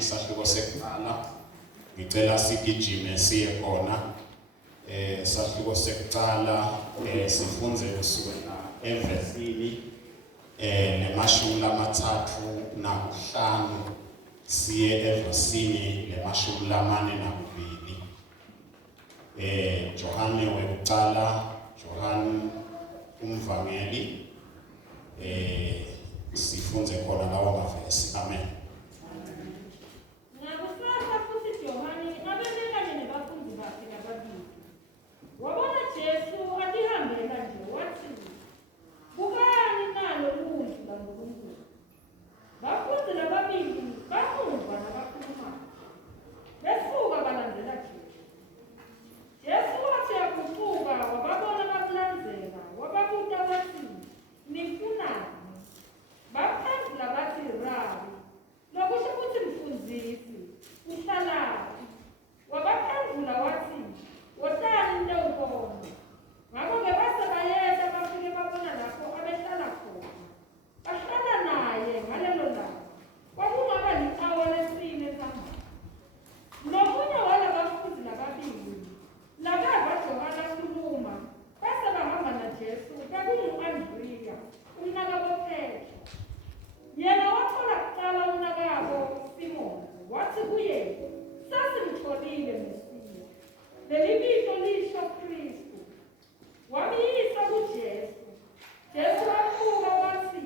isahluko sekuqala ngicela sigijime siye khona isahluko sekuqala sifunze kusukela evesini lemashumi amathathu nakuhlanu siye evesini lemashumi lamane nakubili. Johane wekuqala, Johane umvangeli, sifunze khona lawo mavesi. Amen. Ngakusasa futhi Johane abebekanye nabafundi bakhe ababili. Wabona Jesu atihambela nje wathi, "Bukani nalo uluntu laNkulunkulu." Bafundi lababili bamuzwa nabakhulumayo. Besuka balandela Jesu. Jesu wathi aguquka wababona bakulandzela, wababuza wathi, "Nifunani?" Baphendula bathi, "Rabi." Lokusho ukuthi mfundisi, uhlalaphi? Wabaphendula wathi, "Wotani into ubona." Ngakho-ke base bayehla bafike babona lapho abehlala khona. Bahlala naye ngalelo langa. Kwakungaba li-hour lesine ntambama. Nomunye walabafundi lababili labava Johane akhuluma base bahamba naJesu bekungu-Andriya, umnakabo Petro. Yena wathola kuqala umnakabo Simoni, wathi kuye, "Sasimtholile Mesiya." Leli bizo lisho Kristu. Wamyisa kuJesu. Jesu wambuka wathi,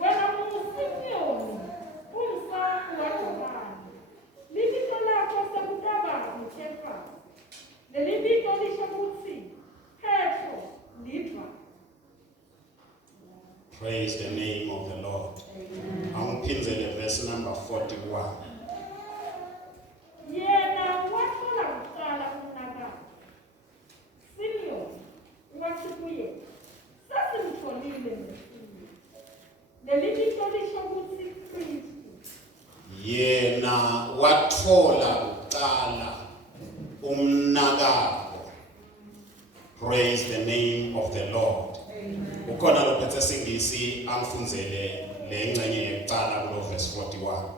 "Wena unguSimiyoni, umsapho waJohane. Libizo lakho sekutabazi Kefasi." Leli bizo lisho ukuthi Petro, lidwa. Praise the name of the Lord. Angiphinzele verse number 41. Yena wathola kuqala umnakabo Simiyoni, wathi kuye, "Sasimtholile Mesiya." Leli bizo lisho ukuthi Kristu. Yena wathola kuqala umnakabo. Praise the name of the Lord. Ukhona lophethe singisi angifunzele le ngcenye yekuqala kulo verse 41.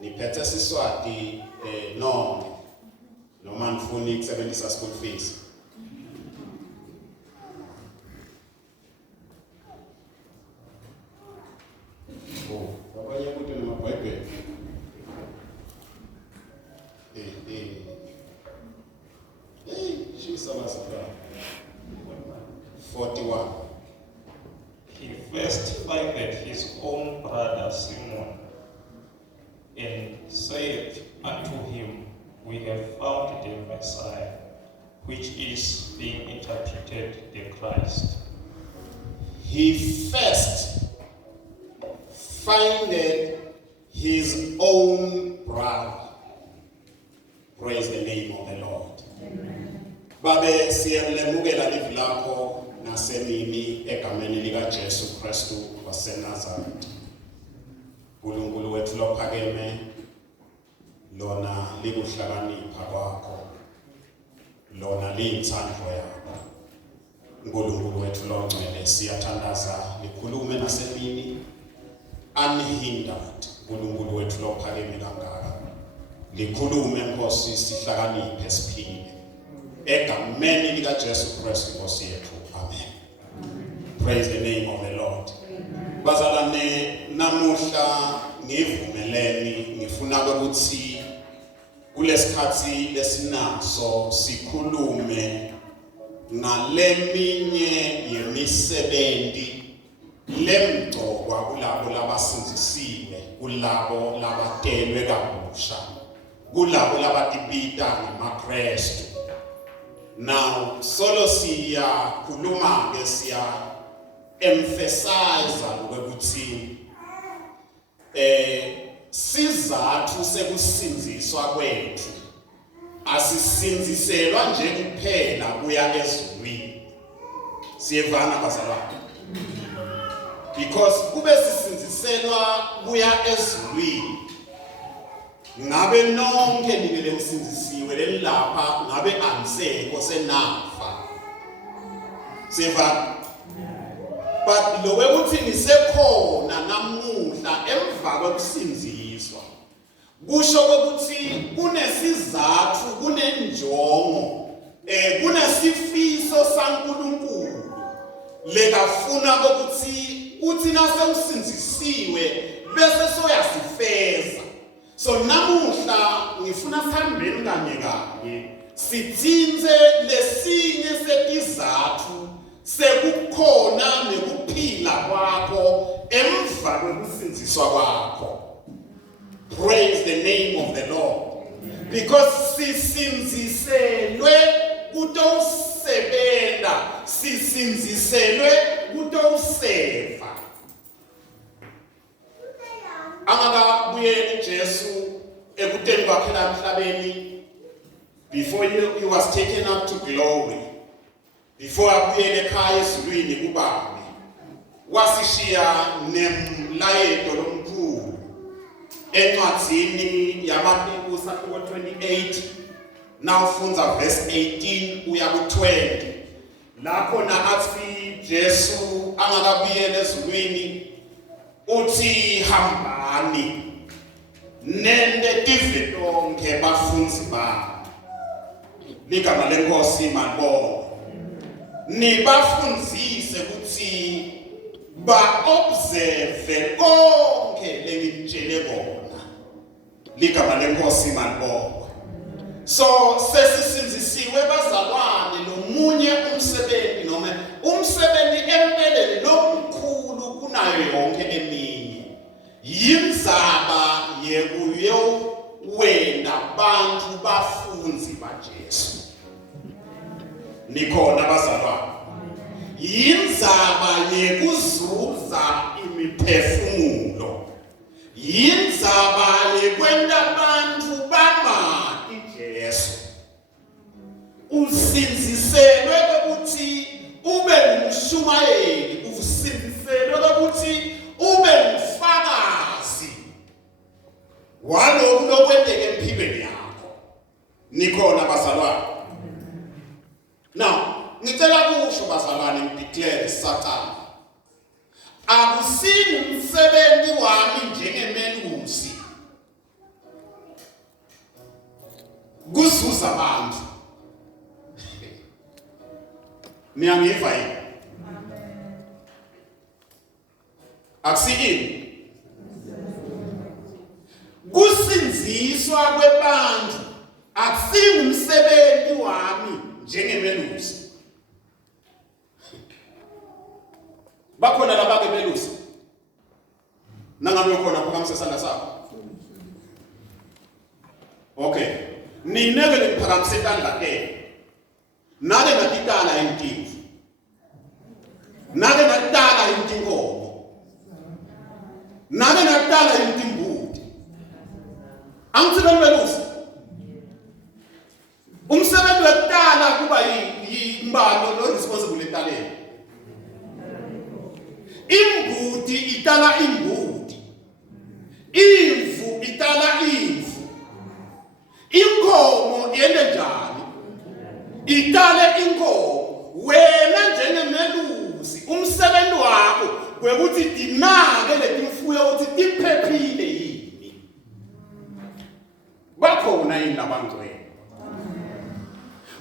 Niphethe Siswati noma nifuni ukusebenzisa school fees. Abanye ukuthi namaBhayibheli. 41. He first findeth his own brother Simon, and saith unto him, "We have found the Messiah," which is being interpreted the Christ. He first findeth his own brother. Praise the name of the Lord. Amen. Babe siyalemukela livi lakho nasemini egameni lika Jesu Kristu waseNazaretha. uNkulunkulu wethu lophakeme lona likuhlakanipha kwakho, lona liyintsandvo yakho. uNkulunkulu wethu longcwele siyathandaza likhulume nasemini unhindered. uNkulunkulu wethu lophakeme kangaka likhulume Nkosi, sihlakaniphe siphile egameni lika Jesu Kristu Nkosi yethu. Amen. Praise the name of the Lord. Bazalwane, namuhla ngivumeleni ngifuna ukuthi kulesikhathi lesinaso sikhulume ngaleminye yemisebenzi lemgcokwa kulabo labasinzisiwe, kulabo labadelwe kabusha, kulabo labatibita ngamaKristu. Now solo siyakhuluma ke siya emphasize ukuthi sizathu sekusinziswa kwethu asisinziselwa nje kuphela kuya ezulwini. Siyevana bazalwane, because kube sisinziselwa kuya ezulwini, ngabe nonke nini lemsinzisiwe lelapha ngabe angisekho senafa. Siyevana, but lo wekuthi ngisekhona namuhla emva kokusinziswa kusho ukuthi kunesizathu kunenjongo kunesifiso saNkulunkulu lekafuna ukuthi uthi nasewusinzisiwe bese soyasifeza. So namuhla ngifuna sihambeni kanye kanye sithinze lesinye setizathu sekukhona nekuphila kwakho emva kwekusinziswa kwakho. Praise the name of the Lord. Because sisinziselwe kutosebenta, sisinziselwe kutoseva. Angakabuyeli Jesu ekuteni kwakhe la emhlabeni before he was taken up to glory. Before abuyele ekhaya ezulwini kuBaba. Wasishiya nemlayeto lomkhulu. Encwadzini yaMateyu chapter 28 nawufunza verse 18 uya ku20 lapho na athi Jesu angakabuyela ezulwini uthi hambani nende tive lonke bafundzi bami ligama lenkosi malibonga nibafundzise ukuthi ba-observe konke lengitshele bona ligama lenkosi malibonga. So sesisinzisiwe bazalwane lomunye umsebenzi noma umsebenzi empeleni lomkhulu kunayo yonke eminye yindzaba yekuyowenda bantu bafundzi baJesu. Nikhona bazalwane. Yindzaba yekuzuza imiphefumulo. Yindzaba yekwenta abantu bamati Jesu. Usinziselwe ukuthi ube ngumshumayeli, usinziselwe ukuthi ube ngumfakazi walokhu lokwendeke empilweni yakho. Nikhona bazalwane. Now, ngicela kusho bazalwane ngideclare Satan. Akusingi umsebenzi wami njengemelusi kuzuza abantu. Niyangiva yini? Akusini. Kusinziswa kwebantu akusingi umsebenzi wami njengemelusi. Bakhona labake belusi. Nangabe ukhona phakamise isandla sakho. Okay. Nineke lephakamise isandla ke. Nake ngatitala intimvu. Nake natala intinkomo. Nake natala intimbuti. Angithibe belusi. Umsebenzi wetala kuba yimbalo lo responsible etaleni. Imbuti itala imbuti. Imvu itala imvu. Inkomo yende njani? Itale inkomo. Wena njengemelusi umsebenzi wakho kwekuthi dinake letimfuyo ukuthi tiphephile yini. Bakhona yini labangcwele?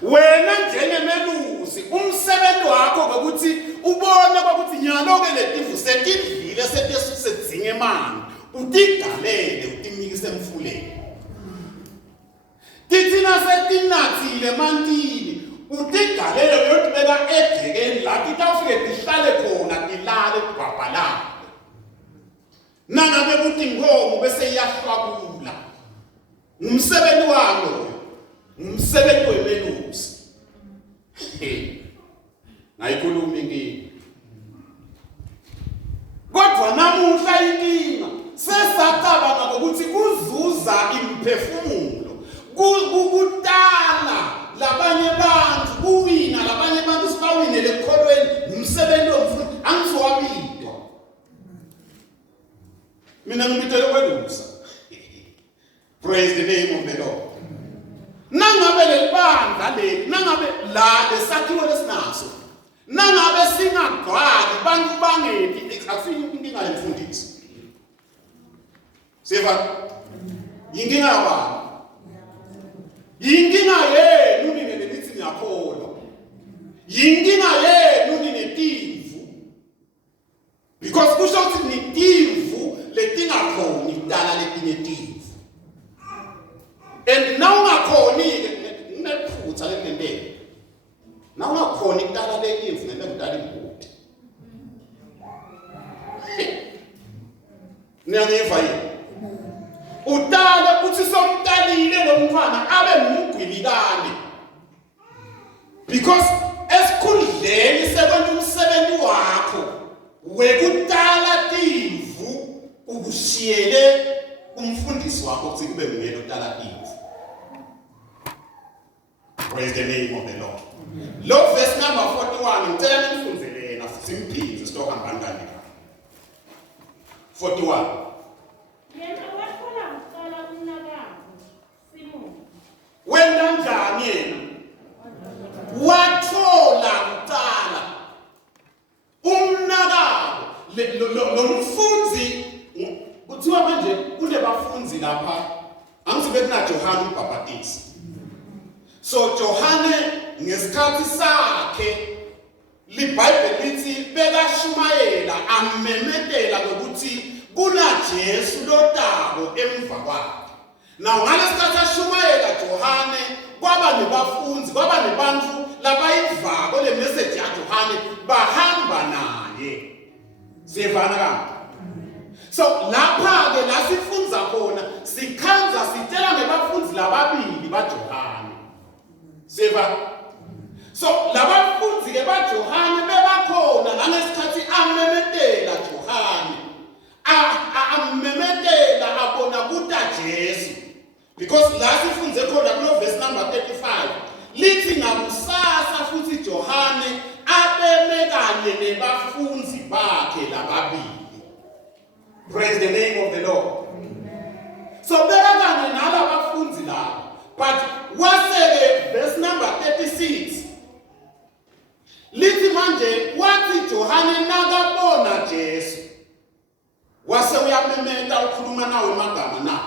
Wena njengemelusi umsebenzi wakho ukuthi ubone ukuthi nyaloke letimvu setidlile setidzinge manje utigalele utimikise emfuleni. Tithina setinathile mantini utigalele uyotibeka egcekeni la titawufike tihlale khona tilale kubhabhalale. Nangabe kuthi inkomo bese iyahlwabula. Umsebenzi wakho umsebenzi wemelusi. Ngayikhuluma inkinga. Kodwa namuhla inkinga sesacabanga ukuthi kuzuza imphefumulo. Kukutala labanye bantu kuwina labanye bantu sibawinele ekholweni umsebenzi womfundi angizowabidwa. Mina ngibitele kwelusa. Praise the name of the Lord. Nangabe lebandla leli nangabe la lesakhiwo lesinaso nangabe singagcwali bantu angethi akusiyo inkinga yemfundisi. Seva inkinga yabani? Inkinga yenu nine nelithi ngiyakholwa. Inkinga yenu ninetimvu. Because kusho ukuthi nitimvu letingakhoni kudala letinye timvu. And now ungakhoni kunephutha lekunenteke. Now ungakhoni kudala letimvu ngeke kudala imbuti. Niyangeva yini? Udala uthi somtalile lo mfana abe ngumgwilikane. Because esikhundleni sekwenza umsebenzi wakho wekudala timvu ukushiyele umfundisi wakho ukuthi kube nguyena odala timvu. Praise the name of the Lord. Lo verse number 41 ngicela nifundzele yena simphindze sitohamba ngani. 41. Yena wathola kuqala umnakabo Simon. Wenda njani yena? Wathola kuqala umnakabo lo mfundzi kuthiwa manje kunebafunzi lapha angisibe kuna Johane uMbhaphatisi. So Johane ngesikhathi sakhe liBhayibheli lithi bekashumayela amemetela ngokuthi kuna Jesu lotabo emva kwakhe. Now ngalesikhathi ashumayela Johane kwaba nebafunzi kwaba nebantu labayivako le message ya Johane bahamba naye. Sivana kanti. So lapha ke la sifunza khona sikhanza sitela ngebafunzi lababili baJohane. Siva. So labafunzi ke baJohane bebakhona nangesikhathi amemetela Johane. Amemetela abona kuta Jesu. Because la sifunze khona kulo verse number 35 lithi ngakusasa futhi Johane abemekanye nebafunzi bakhe lababili. Praise the name of the Lord. So bekakanye nalabafunzi labo. But waseke verse number 36 lithi manje wathi Johane nakabona Jesu wase uyamemeta ukhuluma nawe magama na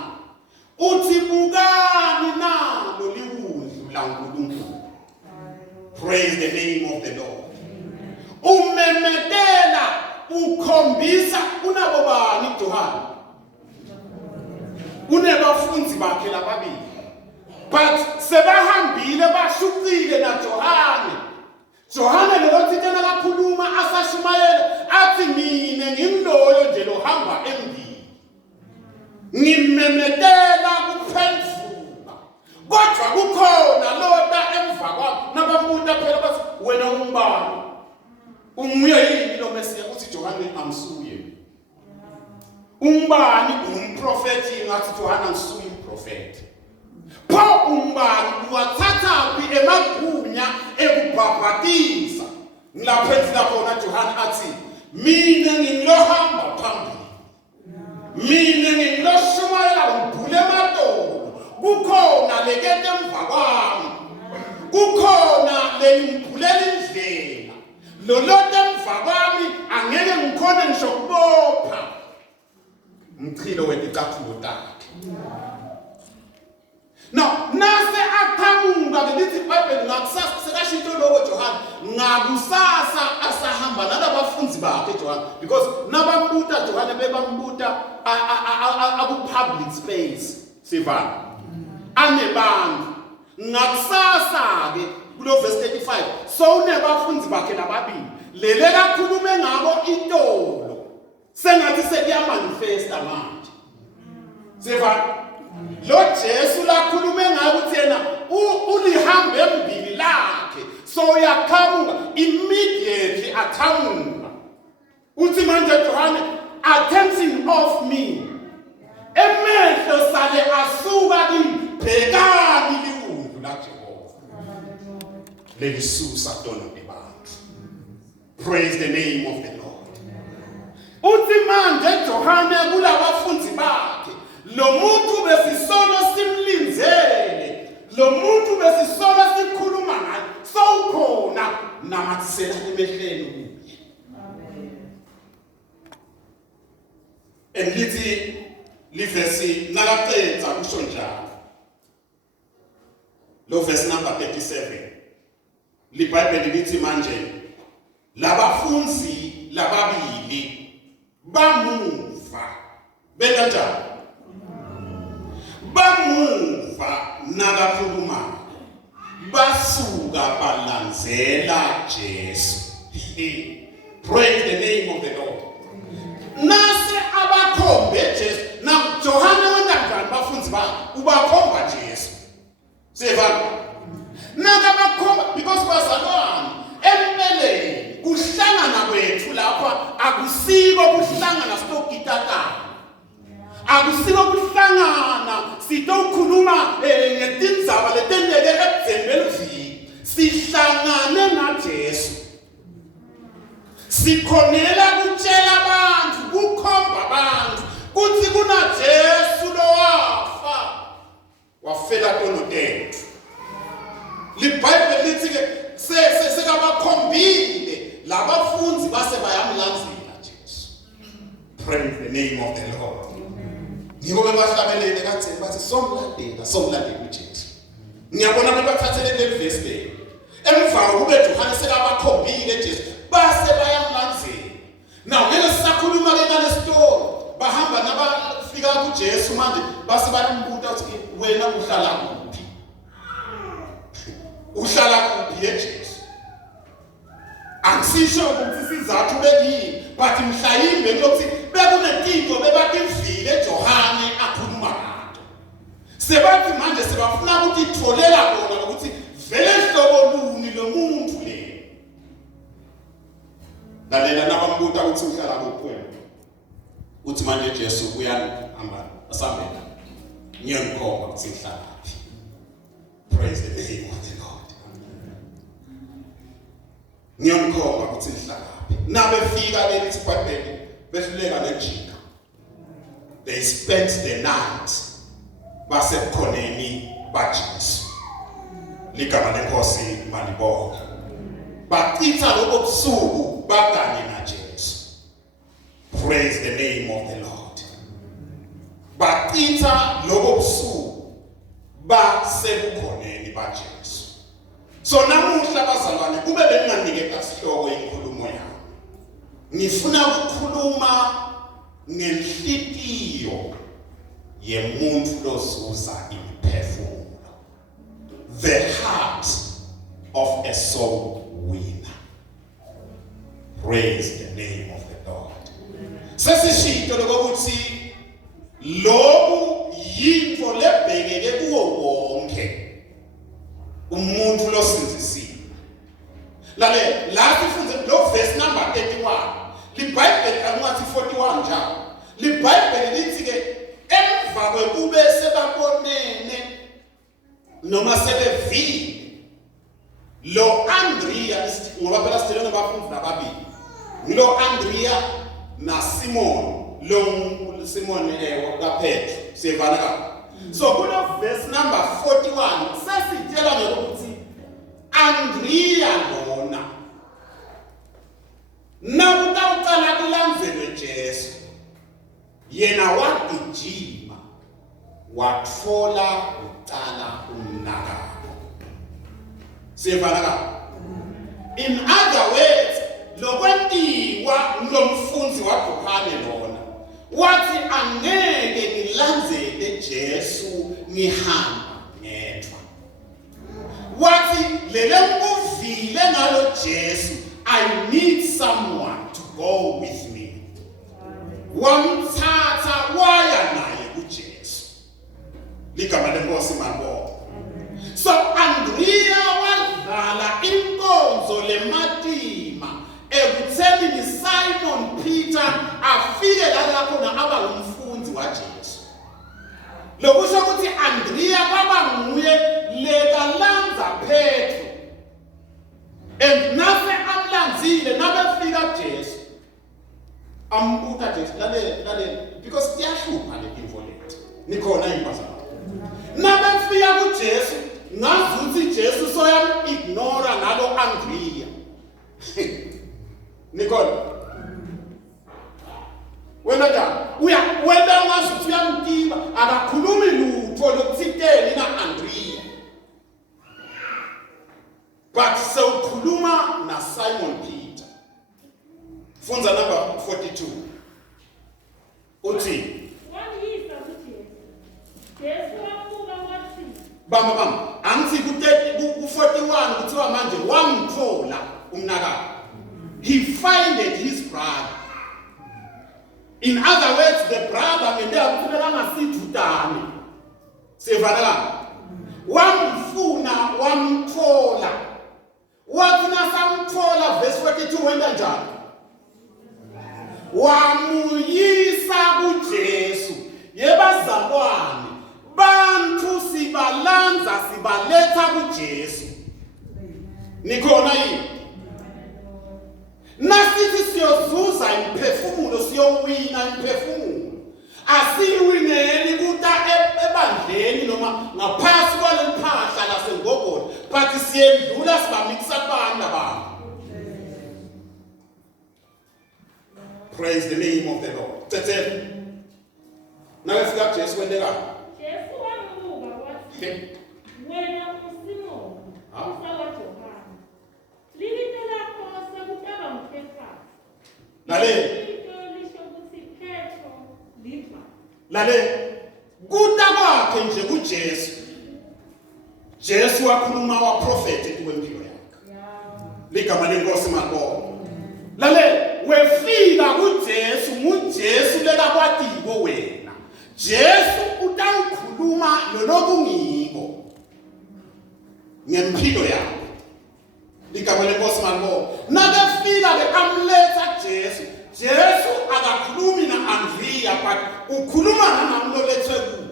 uthi bukani nalo liwundlu laNkulunkulu. Praise the name of the Lord. Umemetela ukhombisa unabo bani Johane? Unebafunzi bakhe lababili. But sebahambile bashuqile na Johane. Johane lokuthi tena kakhuluma asashumayela athi mina ngimloyo nje lohamba embili. Ngimemetela kuphendvuka. Kodwa kukhona loda emva kwakho nabambuta phela bathi wena umbani. Umuye yini lo Mesiya uthi Johane amsuye. Umbani umprofeti ngathi Johane amsuye umprofeti. Pho umbani wathatha phi emagunya ekubhabhatisa. Ngilaphendula khona Johane athi mina ngilohamba phambili. Mina ngiloshumayela ngibhule emadolo. Kukhona lekete emva kwami. Kukhona lengibhulela indlela. Lo lote emva kwami angeke ngikhone ngisho kubopha. Mchilo weticathulo takhe. Now, nase aqhamuka ngelithi iBhayibheli ngakusasa sekashito lokho Johane ngakusasa asahamba nalabafunzi bakhe Johane because nabambuta Johane bebambuta aku public space sivana anebantu ngakusasa ke kulo verse 35 so unebafunzi bakhe lababili lele kakhulume ngabo itolo sengathi sekuyamanifesta manje sivana lo Jesu lakhulume ngayo ukuthi yena ulihambe embili lakhe so uyaqhamuka immediately aqhamuka uthi manje Johane attention of me emehlo sale asuka ibhekani liwundlu laJehova lelisusa dona debantu. Praise the name of the Lord. Uthi manje Johane kulabafunzi bakhe lo muntu besisolo simlinzele lo muntu besisolo sikhuluma ngaye sowukhona namathisela emehlweni kuye. and lithi livesi nalaqedza kusho njalo. Lo verse number 37. LiBhayibheli lithi manje labafunzi lababili bamuva bekanjani? Bamuva nakakhuluma basuka balandzela Jesu. Praise the name of the Lord. Nase abakhombe Jesu na Johane wenda njani bafunzi bakhe ubakhomba Jesu. Sevana nakabakhomba because bazalwane empeleni kuhlangana kwethu lapha akusiko kuhlangana sitokitata. Akusiko kuhlangana sitokhuluma ngetindzaba letendeke ekudzeni kweviki. Sihlangane naJesu. Sikhonela kutshela abantu, kukhomba abantu kuthi kuna Jesu lowafa wafela tono tethu. LiBhayibheli lithi ke sekabakhombile labafunzi base bayamlandzela Jesu. Praise the name of the Lord. Ngiko bebahlabelele katheni bathi somlandela uJesu. Ngiyabona bebathathele le verse le. Emva kube Johane sekabakhombile Jesu base bayamlandzela. Now ngeke sisakhuluma ke ngale story. Bahamba nabafika kuJesu manje base bayambuza ukuthi wena uhlala kuphi? Uhlala kuphi Jesu? Angisisho ukuthi sizathu bekini, but mhlawumbe ukuthi bekunetinto bebatimvile Johane akhuluma ngato. Sebathi manje sebafuna ukuthi itholela bona ukuthi vele hlobo luni lo muntu le. Lalela nabambuta ukuthi uhlala kuphi wena. Uthi manje Jesu uyahamba asambela. Ngiyangikhomba ukuthi ngihlala kuphi. Praise the name of the Lord. Ngiyamkhomba ukuthi ngihlala kuphi. Nabefika lelithi iBhayibheli behluleka nejika. They spent the night basekhoneni baJesu. Ligama lenkosi malibonke. Bachitha lobo busuku bakanye naJesu. Praise the name of the Lord. Bachitha lobo busuku basekhoneni baJesu. So namuhla bazalwane kube benginganiketa sihloko inkulumo yami. Ngifuna ukukhuluma ngenhlitiyo yemuntu lozuza imphefumulo. The heart of a soul winner. Praise the name of the Lord. Sesishito lokuthi lobu yinto lebhekele kuwo wonke umuntu losinzisiwe. Lale la sifunze lo verse number 31. LiBhayibheli angathi 41 njalo. LiBhayibheli lithi ke emva kwekube sebabonene noma sebevile lo Andrea ngoba phela sithele ngabafundi nababili. Ngilo Andrea na Simon lo Simon kaPetro siyevana ka. So kulo verse number 41 sasitshela ngokuthi Andrea lona nakutawuqala kulandzelwe Jesu yena wagijima watfola uqala umnakabo. Siyevana ka. In other words, lokwentiwa ngomfunzi waJohane lona wathi angeke ngilandzele Jesu ngihamba ngedwa. Wathi lele nguvile ngalo Jesu, I need someone to go with me. Wamthatha waya naye kuJesu. Ligama lenkosi mabonke. So Andrea wadlala inkonzo lematima ekutheni ni Simon Peter afike lapho na aba umfundi waJesu. Lokusho ukuthi Andrea baba nguye lekalanza Petro. And nase amlandzile nabefika Jesu. Ambuta Jesu lale because iyahlupa le info lethu. Nikhona impazamo. Nabefika kuJesu ngazuthi Jesu soyam ignora ngalo Andrea. Nicole. Wena njani? akakhulumi lutho lokuthinteni na Andrea. But sewukhuluma na Simon Peter. Funza number 42. Uthi wamyisa kuJesu. Jesu wamuka wathi, bamba angithi ku-41 kuthiwa manje wamthola umnakabo. He finded his brother. In other words, the brother ngende akufuneka ngasithutane. Sevanala. Wamfuna wamthola. Wathi nasamthola verse 42 wenda njani? Wamuyisa kuJesu. Yebazalwane, bantu sibalanza sibaletha kuJesu. Nikhona yini? Nasithi siyozuza imphefumulo, siyowina imphefumulo. Asiyiwineli kuta ebandleni noma ngaphasi kwalephahla laseNgobhola, but siyendlula sibamikisa abantu abantu. Praise the name of the Lord. Tete. Nawe fika kuJesu wendeka. Jesu wamuka wathi, wena uSimoni, usawaJohane. Libito lakho sekutaba nguKefasi. Lalela. Lisho ukuthi Petro liva. Lalela. Kuta kwakhe nje kuJesu. Jesu wakhuluma waprofeti kwempilo yakhe. Ligama lenkosi makho. Lalela, wefika kuJesu, nguJesu lekakwatiko wena. Jesu utawukhuluma lolokungiko ngempilo yakho. Ligama lenkosi makho. Nakafika ke amletha Jesu. Jesu akakhulumi na Andrea but ukhuluma namlolethwe kuye.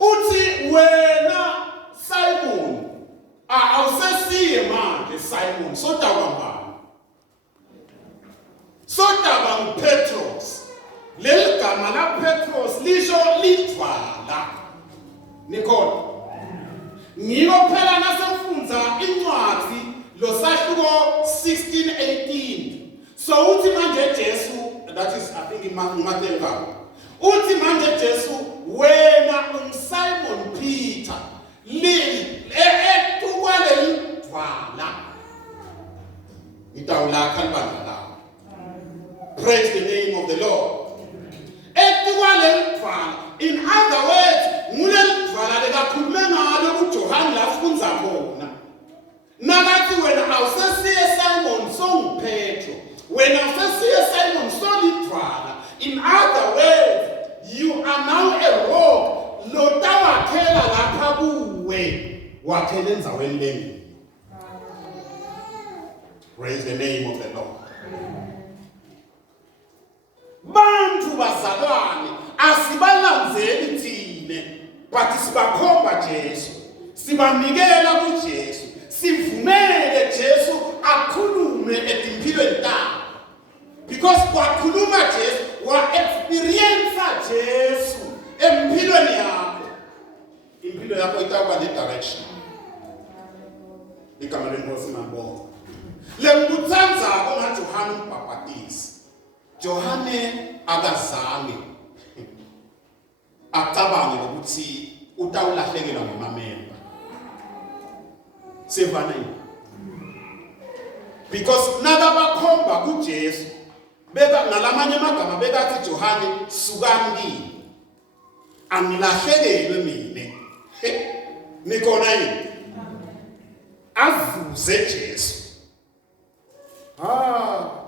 Uthi wena Simon, awusesiye manje Simon, sodaba ngani? Sodaba nguPetros. Leli gama la Petros lisho lidvala. Nikhona. Ngiko phela nasemfunza incwadi losahluko 16:18. So uthi manje Jesu, that is I think in Matthew. Uthi manje Jesu, wena Simon Peter, etukwale lidvala. Ngitawula kanibanda la. Praise the name of the Lord. In other words, ngulelidvala lekakhulume ngalo kuJohane lafunza khona. Nakathi wena awusesiye Simon songuPetro. Wena awusesiye Simon solidvala. In other words, you are now a rock. Lotawakhela lapha kuwe. Wakhela enzaweni lengini. Praise the name of the Lord. Bantu bazalwane asibalandzeli thine but sibakhomba Jesu, sibamnikela kuJesu, sivumele Jesu akhulume etimpilweni tabo, because kwakhuluma Jesu wa experience Jesu empilweni yakho. Impilo yakho itakuba ne-direction. Igama lenkosi ngibonga. Lengikuthandzako ngaJohane uMbhaphatisi. Johane akazange acabange ukuthi utawulahlekelwa ngumamela. Sevana yini? Because nakabakhomba kuJesu beka ngalamanye amagama bekathi Johane sukani kimi. Angilahlekelwe mina. Nikhona yini? Avuze Jesu.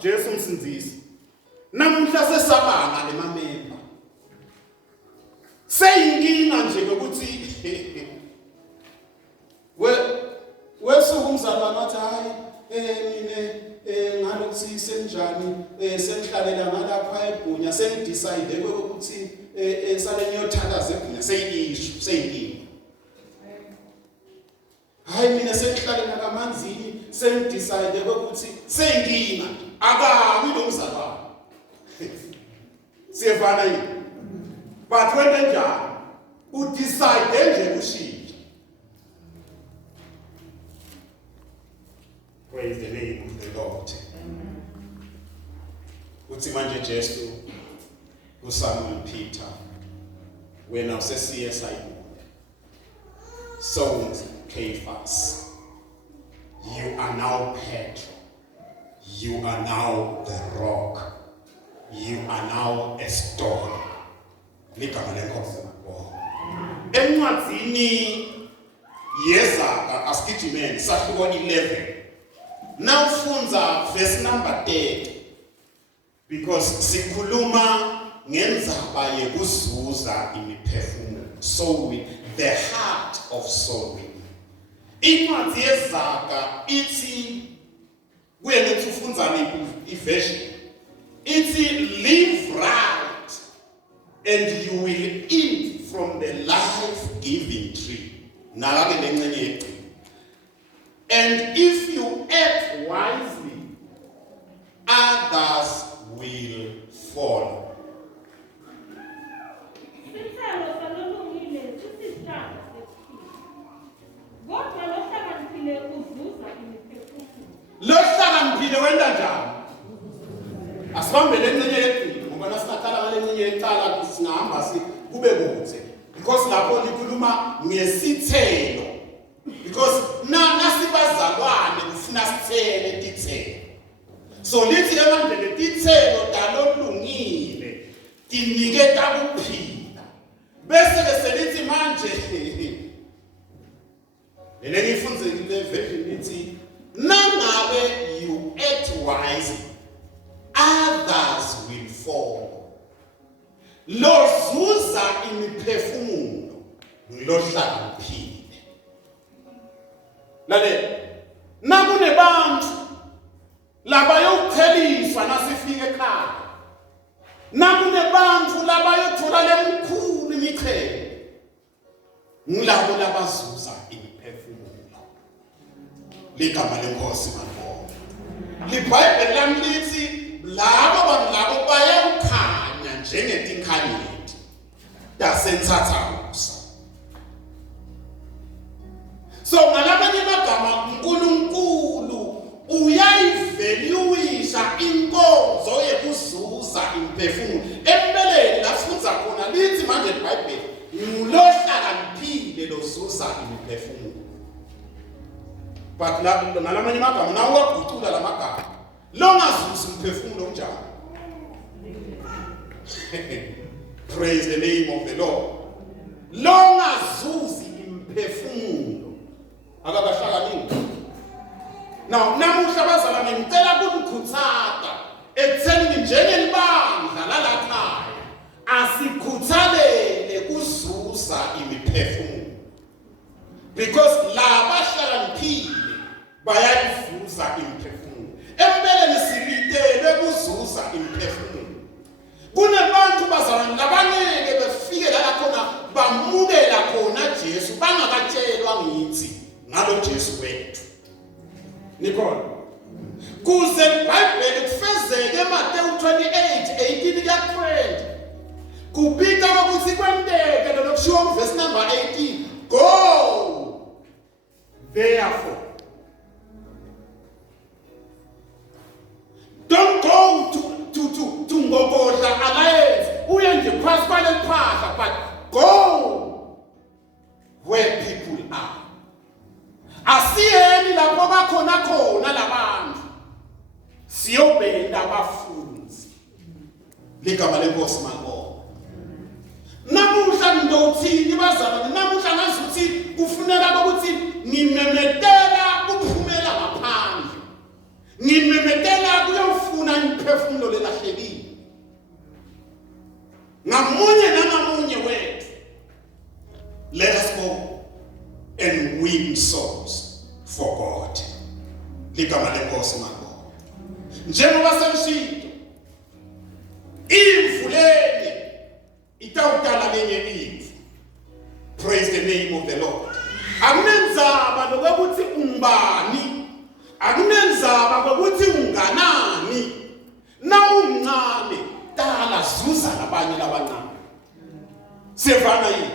Jesu msinzisi. Namuhla sesabanga lemamemba. Seyinkinga nje ukuthi wesuku umzalwane wathi hayi mina ngalokuthi senjani sengihlalela ngalapha eBhunya sengidecide ukuthi sale ngiyothandaza eBhunya seyinkinga. Hayi mina sengihlalela kamanzini sengidecide ukuthi seyinkinga akawi lo mzalwane. Siyevana yini? But wena njani? Udecide nje kushintsha. Praise the name of the Lord. Uthi manje Jesu uSimon Peter wena usesiye sayibona so Cephas, you are now Peter, you are now the rock, you are now a stone. Ligama lenkosi ngibonga. Encwadzini yezaga asigijimeni sahluko 11 nawufunza verse number 30 because sikhuluma ngendzaba yekuzuza imiphefumulo, sowing, the heart of sowing. Incwadi yezaga ithi kuyenethu ufunza iversion ithi live right and you will eat from the life-giving tree. Nalake lencenye yethu. And if you act wisely, others will follow. Sithelo salolungile sisihlahla sesiphila. Kodwa lohlakaniphile uzuza imiphefumulo. Lohlakaniphile wenda njani? Asibambe lencenye yethu ngoba nasaqala ngalencenye yecala singahamba kube kude. Because lapho likhuluma ngesithelo. Because nasibazalwane kufuna sithele tithelo. So lithi emandleni tithelo talolungile tiniketa kuphila. Bese ke selithi manje lelifunze le version lithi nangabe you act wisely, others will follow. Lozuza imiphefumulo lohlakaniphile. Lalela, nakunebantu labayokupheliswa nasifika ekhaya. Nakunebantu labayothola lemkhulu imichele. Ngilabo labazuza imiphefumulo. Ligama lenkosi ngibonga. LiBhayibheli lami lithi labo bantu labo bayakhanya njengetinkhanyeti tasensathakusa. So ngalabanye amagama uNkulunkulu uyayivaluisha inkonzo yekuzuza imiphefumulo. Empeleni lafundza khona lithi manje iBhayibheli ngulohlakaniphile lozuza imiphefumulo. But ngalamanye amagama nawe wagucula lamagama longazuza imiphefumulo njani? Praise the name of the Lord. Longazuzi imiphefumulo. Akabahlakanini. Now namuhla bazalwane ngicela ukukhuthata ekutheni njengelibandla lalakhaya asikhuthalele kuzuza imiphefumulo. Because la bahlakaniphile bayayizuza imiphefumulo. Empeleni silitele kuzuza imiphefumulo. Kunabantu bazalwane labangeke befike la khona bamukela khona Jesu bangakatshelwa ngithi ngalo Jesu wethu. Nikona kuze iBhayibheli kufezeke eMateyu 28:18 kuyatrend kubika ukuthi kwenteke lokushiwo kuverse number 18, go therefore. Don't go to ngogodla alliance uye nje phansi kwaleliphahla, but go where people are. Asiyeni lapho bakhona khona labantu siyobenda abafunzi. Ligama lenkosi mangoko. Namuhla ndothini bazalwane, namuhla ngazuthi kufuneka ukuthi ngimemetela kuphumela ngaphandle. Ngimemetela kuyofuna imiphefumulo lelahlekile. Ngamunye nangamunye wethu. Let us go and win souls for God. Ligama lenkosi mangoko. Njengoba semshito imvu lenye itawutala lenye imvu. Praise the name of the Lord. Akunenzaba lokuthi umbani, akunenzaba lokuthi unganani. Nawumncane dala zuza labanye labancane. Sevana yini?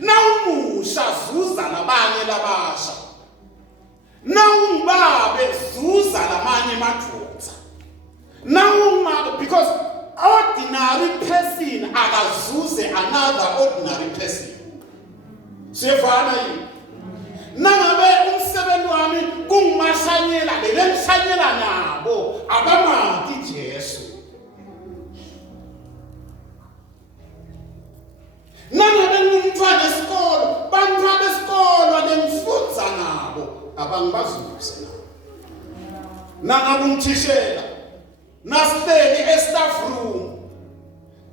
Nawumusha zuza labanye labasha. Nawumbabe zuza lamanye madvodza. Nawumabe, because our ordinary person akazuze another ordinary person. Siyevana yini? Nangabe umsebenzi wami kungumashanyela lebemshanyela nabo abamaki Jesu. Nangabe ngumntwana esikolo, bantwana besikolo lemfundza nabo abangibazuze nabo. Nangabe umthishela nasihleli e-staff room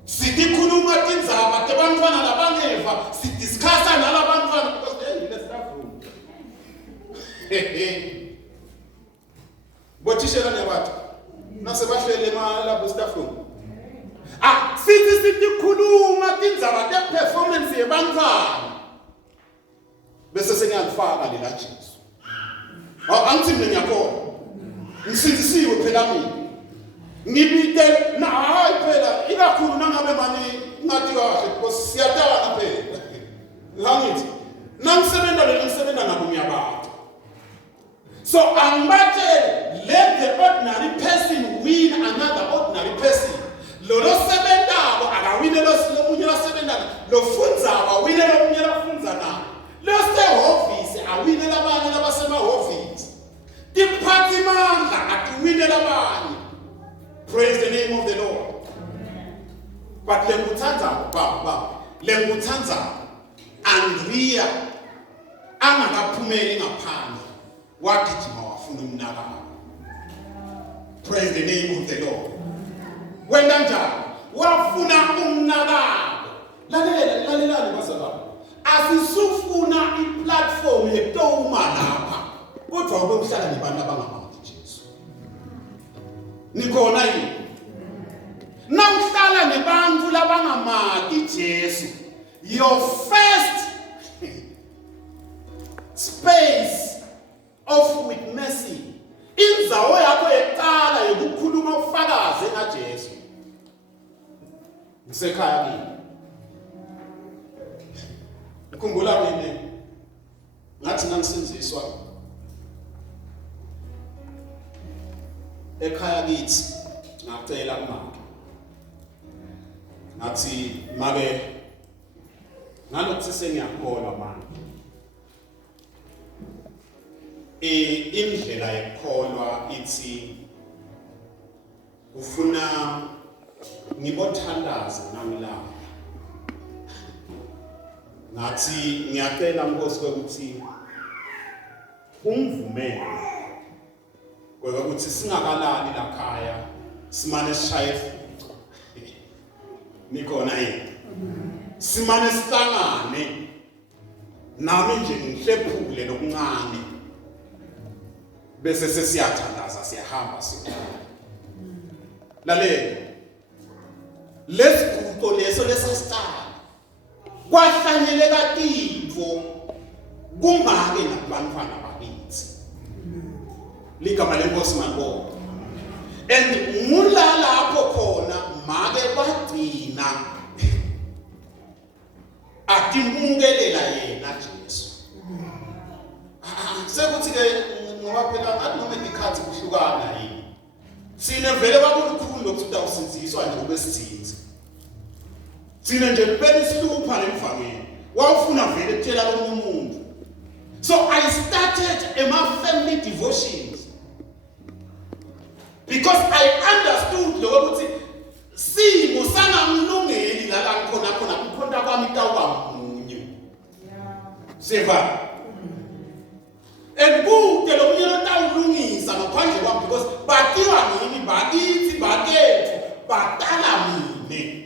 sikhuluma tindzaba tebantwana labangeva sidiscussa nalabantwana because they're in the staff room. Bothishela nebathu nasebahlele labo staff room. Sikhuluma tindzaba te-performance yebantwana bese sengiyalifaka lela Jesu. Angithi mina ngiyakona ngisindisiwe phela mina. Ngibite na hayi phela ikakhulu nangabe mani ngathi kahle because siyatana phela. Ngithi nangisebenza nabo ngiyabata. So angibathe let the ordinary person win another ordinary person. Lo sebendabo akawine lomunye losebenzana lo fundzaba awine lomunye lafunza naye. Lo sehhovisi awine labanye labasemahhovisi. Tiphathi mandla atiwine labanye. Praise the name of the Lord. But lenguthanza Andrea angakaphumeli ngaphandle wagijima wafuna umnakamo. Praise the name of the Lord. Wena njani wafuna umnakamo. Lalelani bazalwane. Asisufuna iplatform yetoma lapha. Kodwa ube uhlala nabantu abangamaki Jesu. Nikhona yini? Nawuhlala nebantu labangamaki Jesu, your first space of witnessing indzawo yakho yeqala yokukhuluma ufakaze ngaJesu ngisekhaya kimi. Ngikhumbula mina ngathi ngangisindiswa ekhaya kithi ngacela umama ngathi make ngalokuthi sengiyakholwa manje indlela yokukholwa ithi ufuna ngibothandaza namilanga ngathi ngiyacela Nkosi ukuthi ungivumele ukuthi singakalali lakhaya simane sishaye nikhona yini simane sihlangane nami nje ngihlephule lokuncane bese sesiyathandaza siyahamba sikhona lalela lesiguqo leso lesasiqala kwahlanyeleka tintfo kungake nabantwana bakithi ligama lenkosi mabonke and ngulapho khona make bagcina atimukelela yena Jesu. Sekuthi ke ngoba phela ngathi noma ikhathi kuhlukana yini sine vele bakulukhulu lokuthi utawusindiswa nje ubesithinzi sine nje phela isihlupha lemfakeni wawufuna vele ukutshela lo muntu. So I started my family devotions because I understood lokuthi simo sangamlungeli la khona kukhonta kwami tawuba munyu seva ebuke lo myelo tawulungisa ngaphandle kwami because batiwa ngini bakithi bakethu batala mine.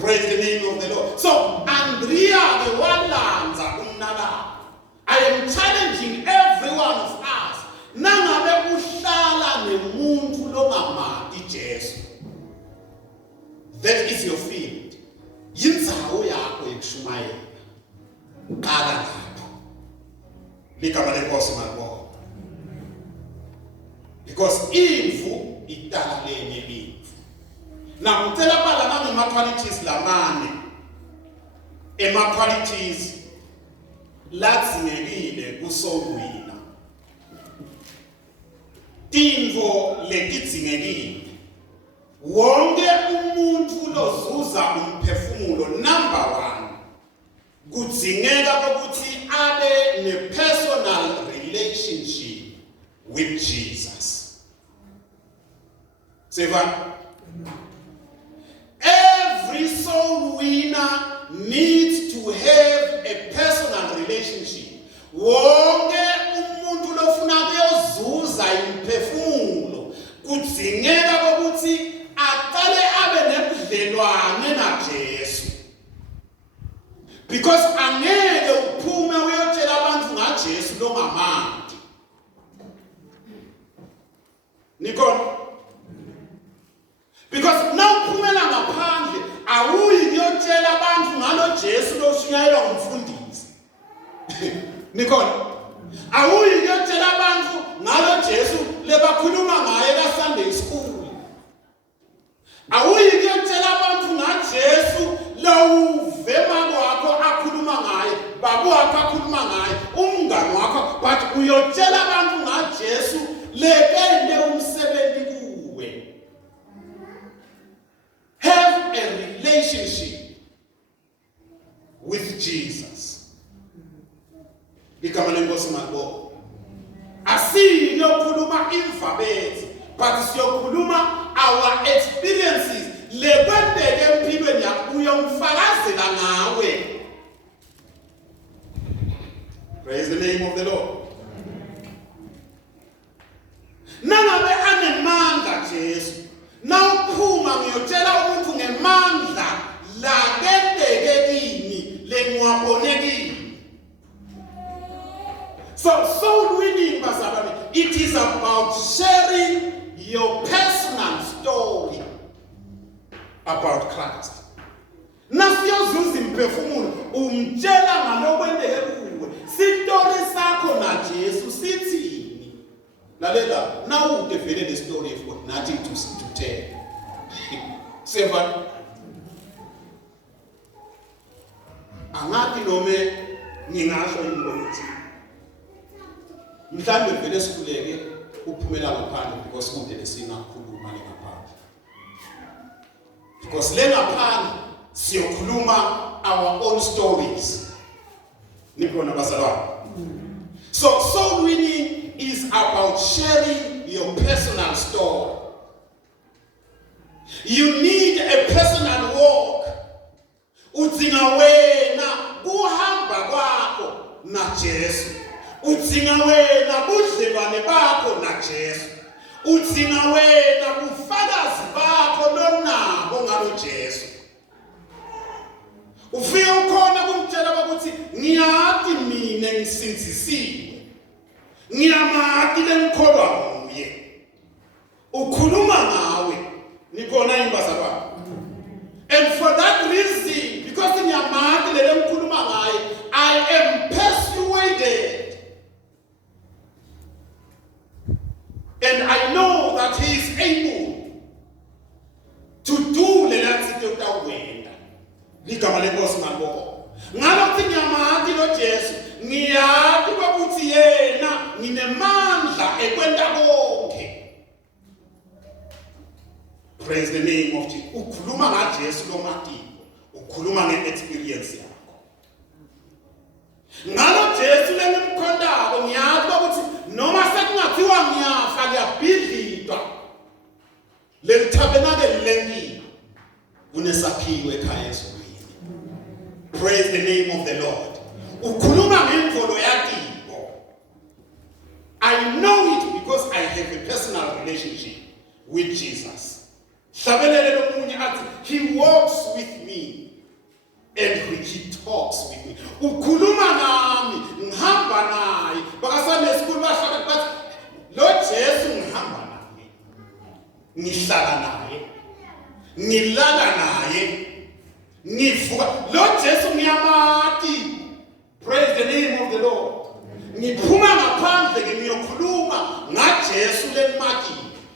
Praise the name of the Lord. So Andrea the walanza umnakamo. I am challenging every one of us. Nangabe uhlala nemuntu longamaki Jesu. That is your field. Yindzawo yakho yekushumayela. Qala lapho. Ligama lenkosi mabonke. Because imvu idala lenye imvu. Now ngicela bala nami ama-qualities lamane. Ema-qualities latsingekile kusowina. Tintfo letidzingekile wonke umuntu lozuza umphefumulo, number 1, kudzingeka ukuthi abe ne-personal relationship with Jesus. Seven. Every soul winner needs to have a personal relationship. Wonke umuntu lofuna kuyozuza imphefumulo kudzingeka ukuthi aqale abe nebudlelwane naJesu. Because angeke uphume uyotshela abantu ngaJesu longamandi. Nikon. Because now phumela ngaphandle awuyi kuyotshela abantu ngalo Jesu loshunyayelwa ngumfundisi. Nikon. Awuyi kuyotshela abantu ngalo Jesu lebakhuluma ngaye ka Sunday school. Awuyi kuyotshela abantu ngaJesu lowuvema kwakho akhuluma ngaye, babu wakho akhuluma ngaye, umngani wakho, but uyotshela abantu ngaJesu lekende umsebenzi kuwe. Have a relationship with Jesus. Ligama lenkosi malibo. Asiyokhuluma imvabethu, but siyokhuluma our experiences lekwendeke empilweni yakho uyongifakazela ngawe. Praise the name of the Lord. Nangabe anemandla Jesu, nawuphuma ngiyotshela umuntu ngemandla la kendeke kimi lengwabone kimi. So soul winning, bazalwane, it is about sharing your personal story about Christ. Nasiyozuza imphefumulo umtshela ngalokwendeke kuwe. Sitori sakho na Jesu sithini? Lalela, now we define the story of God, nothing to tell. 7. Angathi nome ngingasho ukuthi mhlambe vele sikuleke uphumela ngaphandle because kude lesingakhuluma ngaphandle. Because le ngaphandle siyokhuluma our own stories. Nikona bazalwane. So soul winning is about sharing your personal story. You need a personal walk. Udzinga wena kuhamba kwakho na Jesu. Udzinga wena budlelwane bakho na Jesu. Udzinga wena bufakazi bakho lonabo ngalo Jesu. Ufike ukhona kumtshela ukuthi ngiyati mina ngisinzisiwe. Ngiyamati lenkholwa nguye. Ukhuluma ngawe. Nikona imbaza kwakho. And for that reason, because ngiyamati lenkholwa ngaye, I am persuaded. And I know that he is able to do lelansithi utawuwenda. Ligama lenkosi ngalo. Ngalokuthi ngiyamati lo Jesu, ngiyati ukuthi yena nginemandla ekwenta konke. Praise the name of Jesus. Ukhuluma ngaJesu lomatiko, ukhuluma ngeexperience yakho. Ngalo Jesu lengimkhondako ngiyati ukuthi noma sekungathiwa ngiyafa ngiyabhidlitwa. Le tabernacle lengini kunesakhiwo ekhaya ezulwini. Praise the name of the Lord. Ukhuluma ngemvolo yakho. I know it because I have a personal relationship with Jesus. He walks with me and he talks with me. Ukhuluma nami, ngihamba naye. Bakasane school bahlala bathi lo Jesu ngihamba naye. Ngihlala naye. Ngilala naye. Ngivuka lo Jesu ngiyamati. Praise the name of the Lord. Ngiphuma ngaphandle ngiyokhuluma ngaJesu lemati.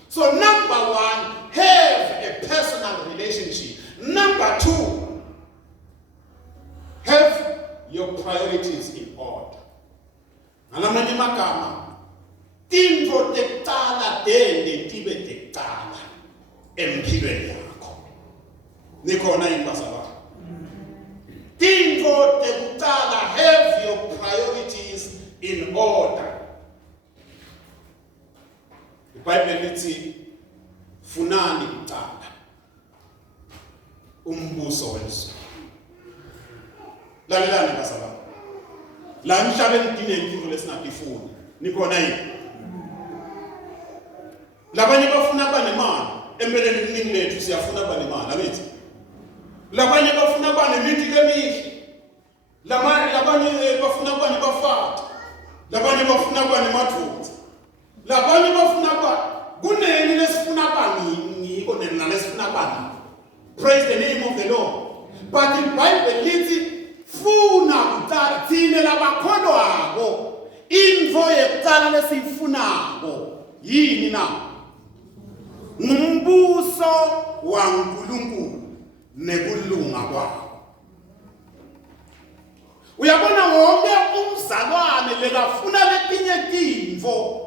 So number 1, have a personal relationship. Number 2, have your priorities in order. Ngamanye amagama, tintfo tekucala tende tibe tekucala. empilweni yakho. Nikhona yini bazalwane? Tintfo tekucala, have your priorities in order. iBhayibheli lithi funani kucala umbuso wezulu. Lalelani bazalwane. La emhlabeni dinentintfo lesingatifuni. Nikhona yini? Labanye bafuna kuba nemali, empeleni iningi lethu siyafuna kuba nemali, abethi. Labanye bafuna kuba nemithi emihle. Labanye bafuna kuba nebafazi. Labanye bafuna kuba nemathunzi. Labanye bafuna kuba kuneni lesifuna kuba ngiko nalesifuna kuba. Praise the name of the Lord. But iBhayibheli lithi funa kucala thina labakholwako intfo yekucala lesiyifunako yini na? Ngumbuso waNkulunkulu nekulunga kwawo. Uyabona wonke umzalwane lekafuna letinye tintfo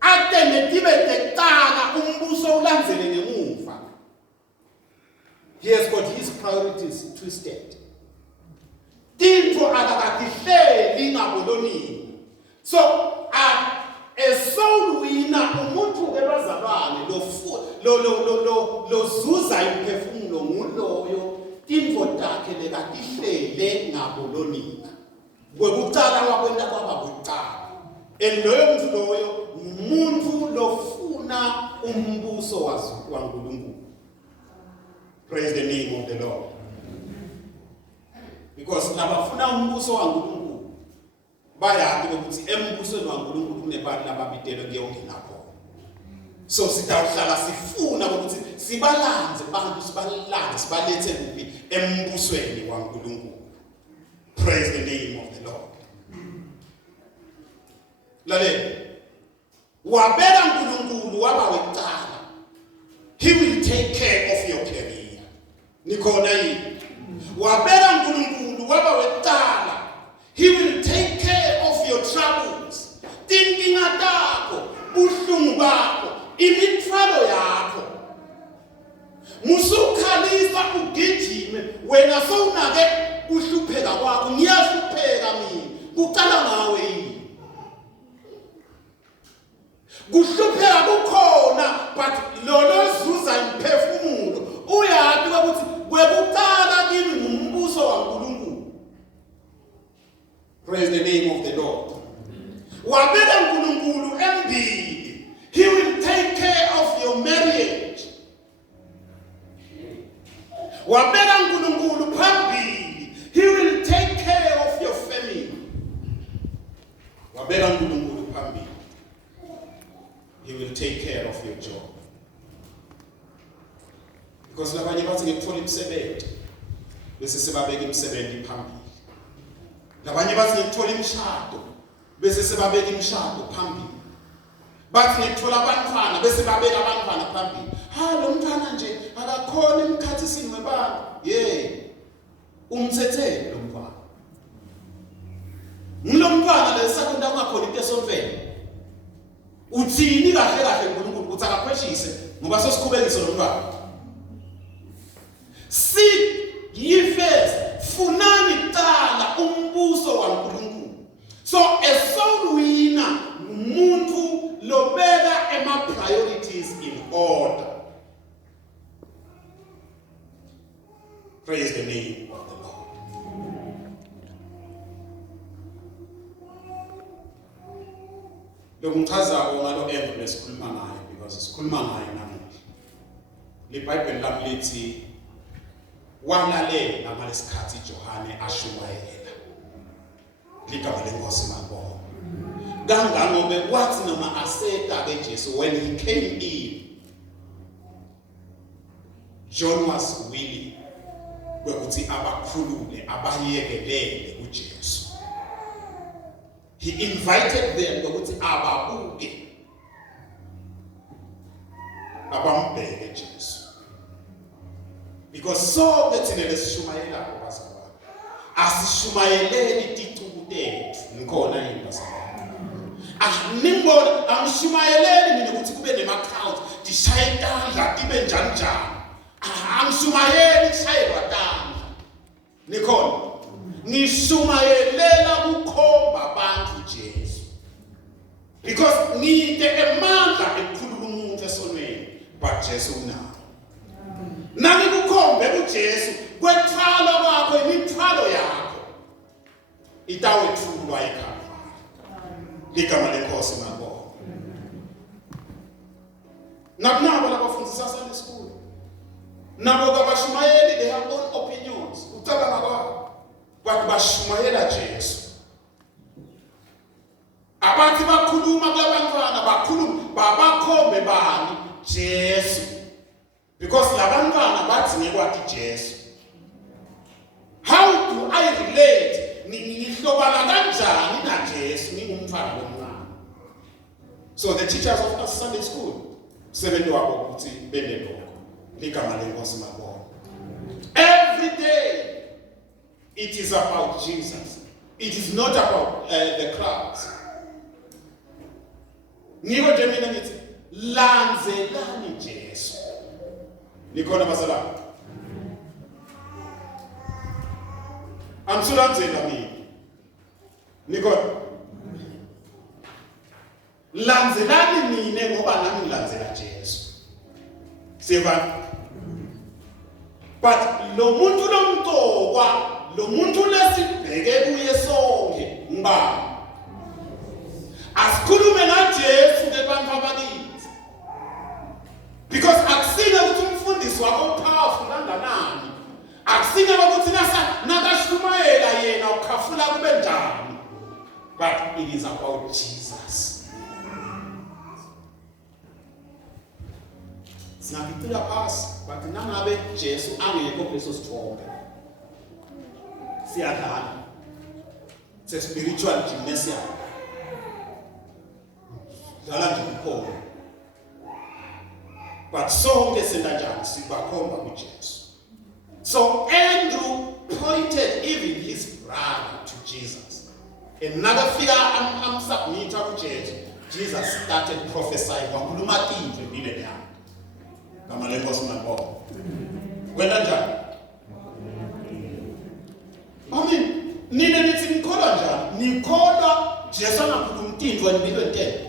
atenge tibe tekucala umbuso ulandzele ngemuva. He has got his priorities twisted. Tintfo akakatihleli ngabolonini. So a soul winner umuntu ke bazalwane lo zuza imphefumulo nguloyo tintfo takhe lekatihlele ngabolonini. Kwekucala wakwenta kwaba kucala. Loyo muntu loyo umuntu lofuna umbuso waNkulunkulu. Praise the name of the Lord. Because labafuna umbuso waNkulunkulu bayazi ukuthi embusweni waNkulunkulu kunebantu lababitelwe kuyongena khona. So sitawuhlala sifuna ukuthi sibalanze abantu sibalethe kuphi embusweni waNkulunkulu. Praise the name of the Lord. Lalela. Wabela uNkulunkulu waba wecala. He will take care of your career. Nikhona yini? Wabela uNkulunkulu waba wecala. He will take care of your troubles. Tinkinga takho, buhlungu bakho, imithwalo yakho. Musukhalisa ugijime wena sowunake kuhlupheka kwakho. Ngiyahlupheka mina. Kucala ngawe yini? Kuhlupheka kukhona but lolozuza imphefumulo uyazi ukuthi kwekucala kimi ngumbuso waNkulunkulu. Praise the name of the Lord. Wabela uNkulunkulu embili. He will take care of your marriage. Wabela uNkulunkulu phambili. He will take care of your family. Wabela uNkulunkulu phambili. He will take care of your job. Because labanye bathi ngikuthola imisebenzi bese sebabeka imisebenzi phambili. Labanye bathi ngikuthola imishado bese sebabeka imishado phambili. Bathi ngikuthola abantwana bese babeka abantwana phambili. Lo mntwana nje akakhona emkhathisini webantu. Umthethele lo mntwana. Ngilo mntwana lesakhona ungakhona into esomfele. Uthini kahle kahle uNkulunkulu ukuthi akakhweshise ngoba sosikhubekise lo mntwana. Seek ye first, funani kucala umbuso waNkulunkulu. So a soul winner umuntu lobeka priorities in order. Praise the name of the Lord. Lokumchazako ngalo endlo lesikhuluma ngayo because sikhuluma ngayo namuhla. LeBhayibheli lami lithi walalela ngalesikhathi Johane ashumayela. Ligama lenkosi mabonga. Kangangobe kwathi noma aseda ke Jesu when he came in, John was willing ukuthi abakhulule abayekelele uJesu. He invited them ukuthi ababuke abambeke Jesu. Because so thina lesishumayela kwasaba asishumayeleni ticuku tethu nikhona yini basaba. Nimbona angishumayeleni mina ukuthi kube nema crowd tishaye tandla tibe njani njani. Angishumayeli kushayelwa tandla. Nikhona ngishumayelela kukhomba abantu Jesu. Because ngide emandla ekukhulula umuntu esonweni, but Jesu unawo. Nami kukhombe kuJesu kwethwala kwakho imithwalo yakho itawethulwa eKalvari. Ligama lenkosi ngabonga. Nabo labafundisa Sunday school. Nabo kabashumayeli, they have own opinions. Ucabanga kwabo. But bashumayela Jesu. Abantu bakhuluma kulabantwana bakhuluma babakhombe bani Jesu. Because labantwana bathi ngekwathi Jesu. How do I relate? Nihlobana kanjani na Jesu ngingumntwana womncane? So the teachers of us Sunday school sebenzi wabo ukuthi bende lokho. Ligama lenkosi mabona. Every day it is about Jesus. It is not about the crowds. Niko nje mina ngithi lanzelani Jesu. Nikhona bazalwane. Amsulanzela mina. Nikhona. Lanzelani mina ngoba nami ngilanzela Jesu. Sivana. But lo muntu lomqokwa, lo muntu lesibheke kuye sonke ngibani? Asikhulume ngaJesu kubantu abakithi. Because akusina ukuthi umfundisi wakho powerful kanganani. Akusina ukuthi nakashumayela yena ukhafula kube njani. But it is about Jesus. Sinakitula phasi, but nangabe Jesu angekho kuleso sithombe. Siyadlala. It's a spiritual gymnasium. Dlala nje kukhona. But sonke senza njani sibakhomba kuJesu. So Andrew pointed even his brother to Jesus. Another figure I'm submitted to Jesus. Jesus started prophesying. Wakhuluma into empilweni yakhe. Kama lenkosi mabona. Kwenda njani? Amen. Nina nithi nikholwa njani? Nikholwa Jesu angakhuluma into empilweni yakhe.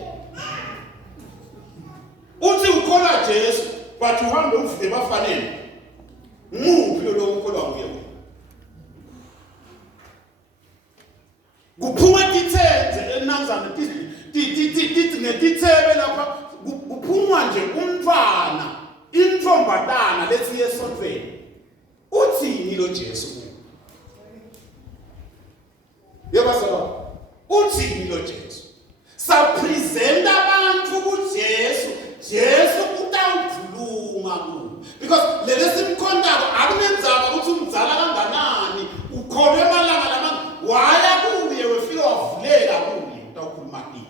Uthi ukholwa Jesu, but uhambe uvule bafanele. Nguphi lo ukholwa kuye? Kuphuma tithenze elinamzana tithi ngetithebe lapha kuphuma nje umntwana intombatana lethi yesontweni. Uthini lo Jesu? Yebazalwane. Uthini lo Jesu? Sapresent abantu kuJesu. Jesu utawukhuluma kuwo. Because lesimkhondako akunenzaba ukuthi umzala kanganani ukholwe emalanga lamanga waya kuye wefika wavulela kuye utawukhuluma kini.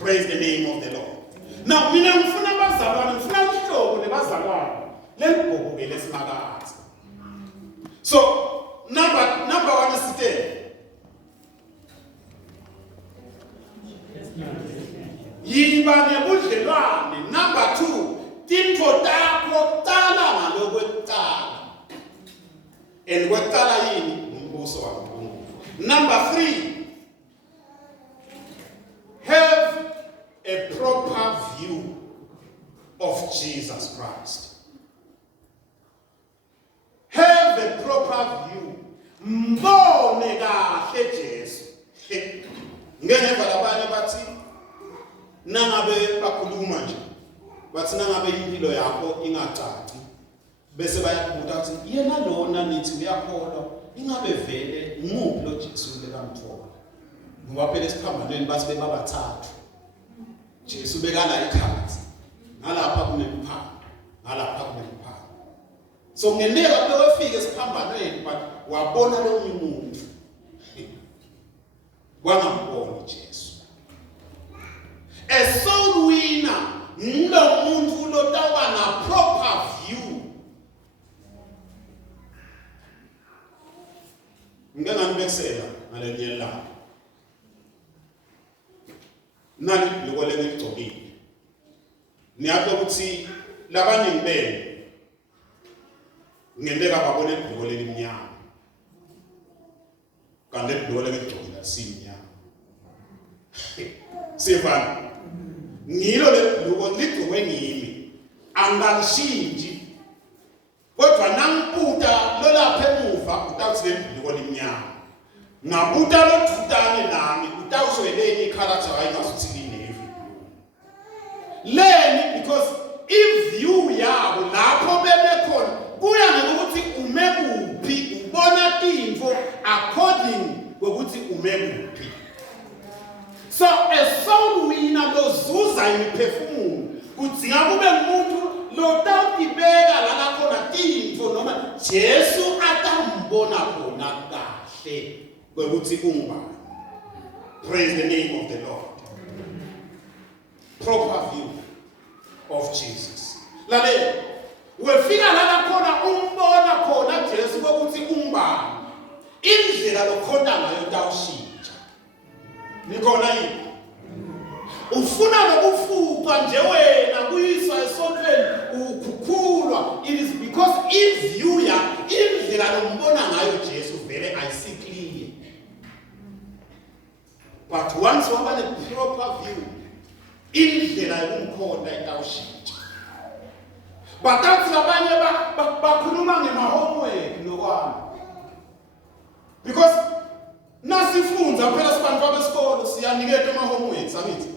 Praise the name of the Lord. Now mina ngifuna abazalwane ngifuna ihlobo lebazalwane lembhoko belesimakazi. So number 1 is there. Yiba nebudlelwane. Number 2, tintfo takho qala ngalokwekuqala. And kwekuqala yini? Umbuso waNkulunkulu. Number 3, have a proper view of Jesus Christ. Have a proper view. Mbone kahle Jesu. Ngeke balabanye bathi nangabe bakhuluma nje bathi nangabe impilo yakho ingacaci bese bayakubuza ukuthi yena lona nithi uyakholwa ingabe vele nguphi lo Jesu lekamthola ngoba phela esiphambanweni bathi bebabathathu Jesu bekala ikhathi ngalapha kunemphanga ngalapha kunemphanga. So ngeneka bekufika esiphambanweni but wabona lo umuntu wangamboni Jesu. A soul winner ngulo muntu lotawa na proper view. Nganibekisela ngalenye la. Nali lokho lengigcokile. Niyapho ukuthi labaningi benu ngendeka babone ibhuko lelimnyama. Kanti ibhuko lekugcina simnyama. Sivana. Ngilo lebhuko ligcokwe ngimi. Angalishinji. Kodwa nangibuta lo lapha emuva utawuthi lebhuko limnyama. Ngabuta lo dudane nami utawuzweleni ikharakter ayingazuthi linevi. Leni because i-view yabo lapho bebekhona kuya ngokuthi ume kuphi ubona tinto according kokuthi ume kuphi. So a soul winner lozuza imiphefumulo kudzinga kube ngumuntu lotawutibeka la khona tinto noma Jesu atambona khona kahle kokuthi ungubani. Praise the name of the Lord. Proper view of Jesus. Lalela, wefika la khona umbona khona Jesu kokuthi ungubani. Indlela lokhonda ngayo tawushintsha. Nikhona yini? Ufuna nokufuqa nje wena kuyiswa esontweni ukukhukhulwa. It is because if you ya indlela lombona ngayo Jesu vele ayisikliye. But once you have a proper view, indlela yokumkhonda itawushintsha. Batathi abanye bakhuluma ngema-homework nokwami. Because nasifunza phela sibantu abesikolo siyaniketwa ama-homeworks angithi.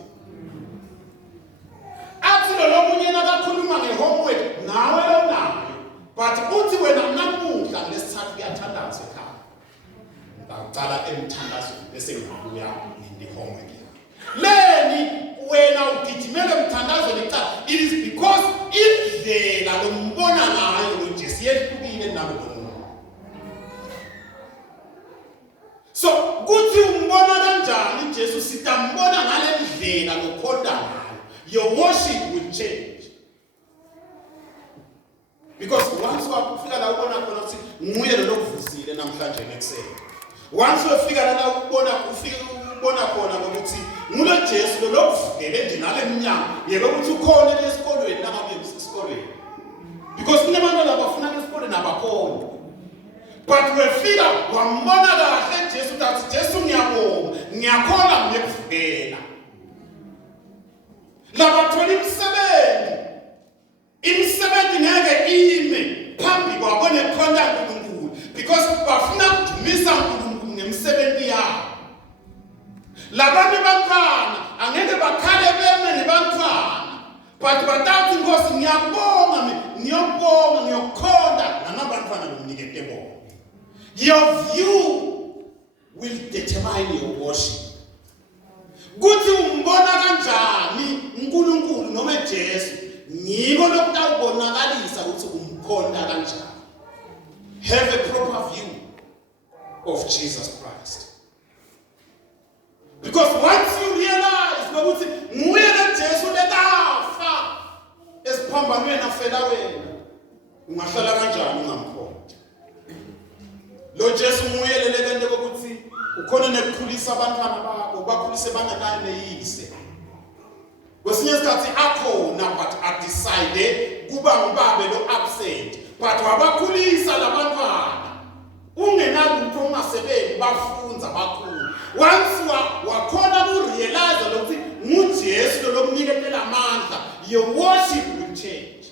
Athi lo munye nakakhuluma nge-homework nawe nayo. But uthi wena namuhla lesithathu kuyathandazwa ekhaya. Ngicala emthandazweni bese ngibuya ngi-homework. Leni wena ugijimele emthandazweni ecala. It is because indlela lombona ngayo lo Jesu yehlukile nalo lo. So kuthi umbona kanjani Jesu sitambona ngale ndlela lokhonda ngayo. Your worship will change. Because once wafika la ubona khona ukuthi nguye lo lokuvusile namhlanje nekuseni. Once wafika la ubona ubona khona ukuthi ngulo Jesu lo lokuvukele nje nale minyaka yebo ukuthi ukhona esikolweni nangabe esikolweni. Because kunabantu abafuna esikolweni abakhona. But wefika wambona kahle Jesu ukuthi Jesu ngiyabonga ngiyakhona ngekuvukela. Laba thola imisebenzi ngeke ime phambi kwabo nekhonda uNkulunkulu because bafuna ukudumisa uNkulunkulu ngemisebenzi yabo. Labanye bantwana angeke bakhale beme nebantwana but batathi Nkosi ngiyabonga ngiyokhonda nanabantwana bomnikete bona. Your view will determine your worship. Kuthi umbona kanjani uNkulunkulu noma Jesu ngiko lokutawubonakalisa ukuthi umkhonda kanjani. Have a proper view of Jesus Christ. Because once you realize ukuthi nguye lo Jesu letafa esiphambanweni afela wena ungahlala kanjani ungamkhonda. Lo Jesu nguye lelekende ukuthi ukhona nekukhulisa abantwana bakho bakhulise banganayo neyise. Kwesinye isikhathi akhona but adecide kuba ngubabe lo absent but wabakhulisa labantwana ungenalutho ungasebenzi bafunza bakhulu. Once wakhona urealize ukuthi nguJesu lo kumniketela amandla, your worship will change.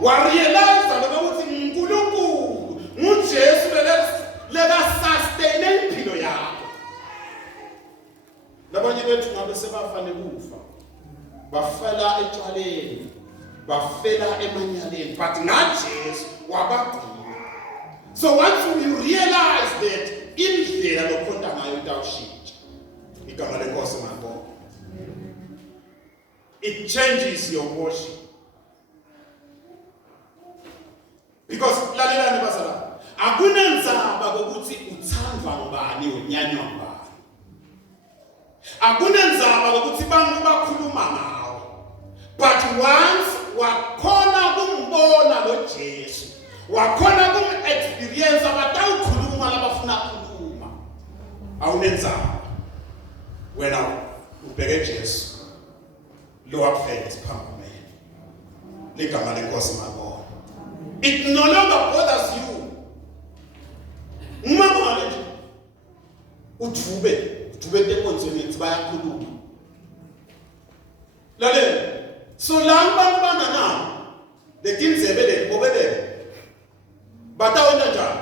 Warealize ukuthi uNkulunkulu nguJesu leka sustain impilo yakho. Labanye bethu ngabe sebafane kufa. Bafela etshwaleni, bafela emanyaleni, but ngaJesu wabagcina. So once you realize that indlela lokhonda ngayo itawushintsha. Igama lenkosi ngakho. It changes your worship. Because lalelani basala akunenzaba ukuthi uthandwa ngubani unyanywa ngubani. Akunenzaba ukuthi bantu bakhuluma ngawe. But once wakhona kumbona lo Jesu, wakhona kum-experience abatawukhuluma labafuna kukhuluma, awunenzaba wena ubheke Jesu lo waphelele siphambi ligama lenkosi mabona. It no longer bothers you. Mama nje uthube tekonzweni ethi bayakhuluma. Lalela. So la bantu banana letinzebele bobele. Batawenda njani?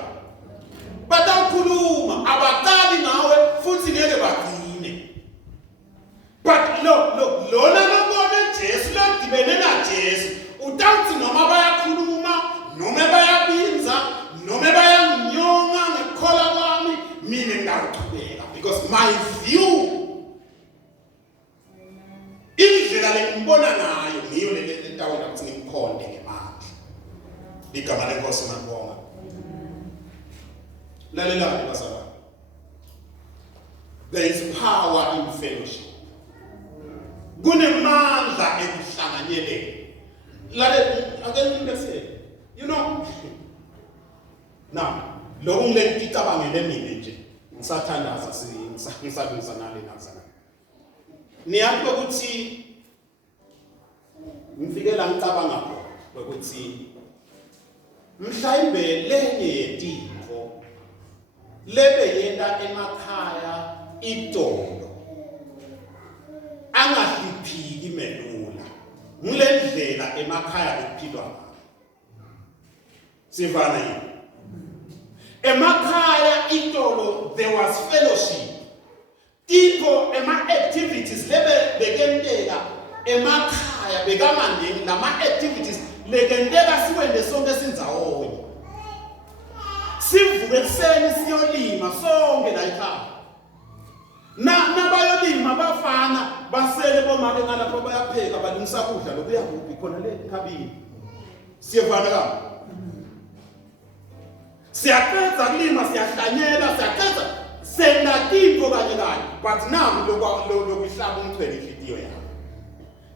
Batawukhuluma abatali nawe futhi ngeke bagcine. But look, lona lobone Jesu lodibene na Jesu. Utawuthi noma bayakhuluma, noma bayabinza, noma bayanyonga ngekhola kwami, mina ngiyaqhubeka because my view indlela lengibona ngayo ngiyo letawela ukuthi ngimkhonde ngemandla. Igama lenkosi ngibonga. Lalela bazalwane. There is power in fellowship. Kunemandla ekuhlanganyeleni. You know, now, lo ngilengicabangele mina nje ngisathandaza ngisabenzana nale nazana. Niyazi ukuthi ngifike la ngicabanga khona ukuthi mhlawumbe lenye yetinto lebe yenda emakhaya idolo angahliphiki melula ngilendlela emakhaya bekuphilwa ngayo. Sivana yini? Emakhaya idolo there was fellowship. Tipo activities lebe bekenteka emakhaya bekamandeni lama activities lekenteka siwende sonke sindawonye. Sivuke ekseni siyolima sonke la ekhaya. Nabayolima bafana basele bomake ngalapho bayapheka balungisa kudla lokuya kuphi khona le ekhabini. Siyevana ka? Siyaqedza kulima siyahlanyela siyaqedza senda tipo kanye but now lokuhlaba umthwele inhliziyo yakho.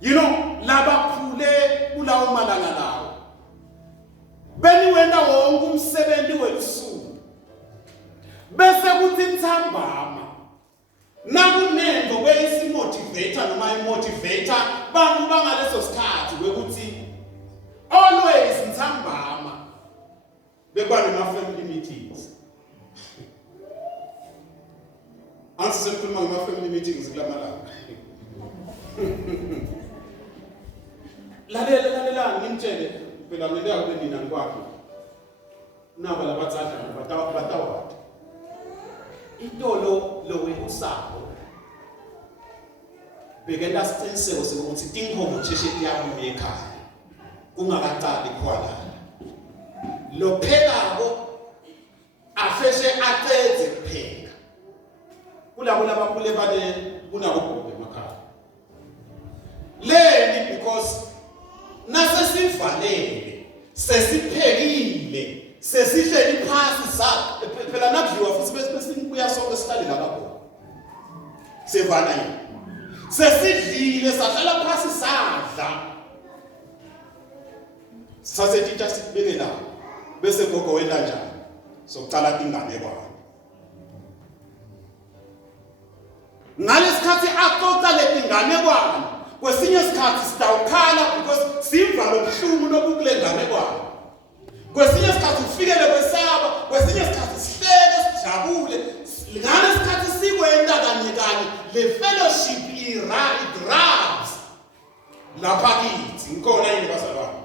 You know labakhule kulawo malanga lawo. Beniwenda wonke umsebenzi welusuku. Bese kuthi nthambama nakunendo beyisimotivator noma imotivator bantu bangaleso sikhathi wekuthi always nthambama bekwane ma family meetings. Ansi sengikhuluma ngama family meetings kulamalanga. Lalela ngimtshele phela mina yabe nina ngikwakho. Naba labatsatha batawa. Itolo lowe usapho. Bekenda siqiniseko sokuthi tinkomo tsheshe tiyabuya ekhaya. Kungakaqali khona. Lo phekako afeshe aqedze kupheka. Kulabo labakhule bale kunabobhoko emakhaya. Leni because nasesivalele sesiphekile sesihleli phansi sa phela nakudliwa futhi bese kuya sonke sihlale lapho. Sevana yini? Sesidlile sahlala phansi sadla. Saseticha sibeke la. Bese gogo wenda njani? Sokucala ingane kwakhe. Ngalesikhathi aqoqa letingane kwakhe. Kwesinye isikhathi sitawukhala because simva lobuhlungu nobukule ngane kwakhe. Kwesinye isikhathi ufikele kwesaba, kwesinye isikhathi sihlele sijabule. Ngalesikhathi sikwenda kanye le fellowship grabs lapha kithi ngikona yini bazalwane.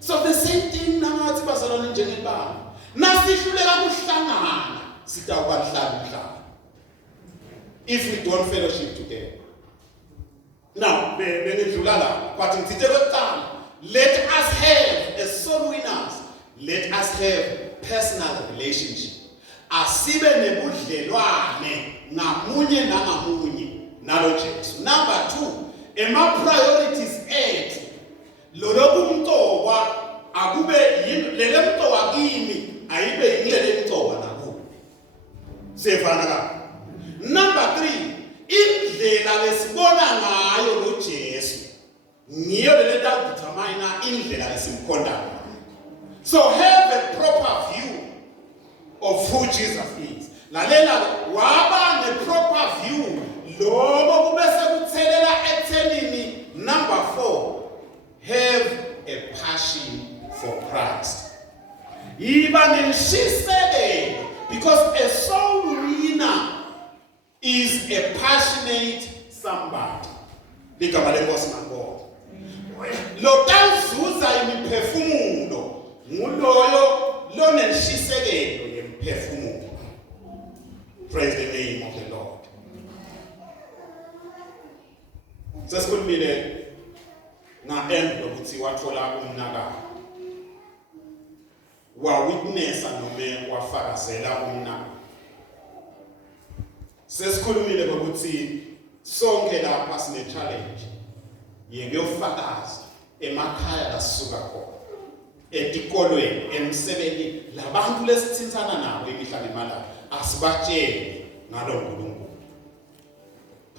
So the same thing nathi bazalwane njengebanga. Nasihluleka kuhlangana sitawubahlala. If we don't fellowship together. Now, let us have a soul winners. Let us have personal relationship. Asibe nebudlelwane ngamunye nangamunye nalo Jesu. Number 2, ema priorities ethu. Loloku mtokwa akube lele mtokwa kimi ayibe yilele mtokwa nakubo. Sefana ka. Number 3, indlela lesibona ngayo lo Jesu ngiyo le determine indlela lesimkhonda ngayo. So have a proper view of who Jesus is. Lalela waba ne proper view lobo passionate somebody. Ligama lenkosi ngakho. Lo tawuzuza imiphefumulo nguloyo loneshisekelo yemiphefumulo. Praise the name of the Lord. Sesikhulumile nga-end lokuthi wathola umnakano. Wawitnessa noma wafakazela umnakano. Sesikhulumile ukuthi sonke lapha sine challenge yekuyofakaza emakhaya lasisuka khona, etikolweni, emsebenzini, labantu lesithintsana nabo imihla nemihla asibatshele ngalo uNkulunkulu.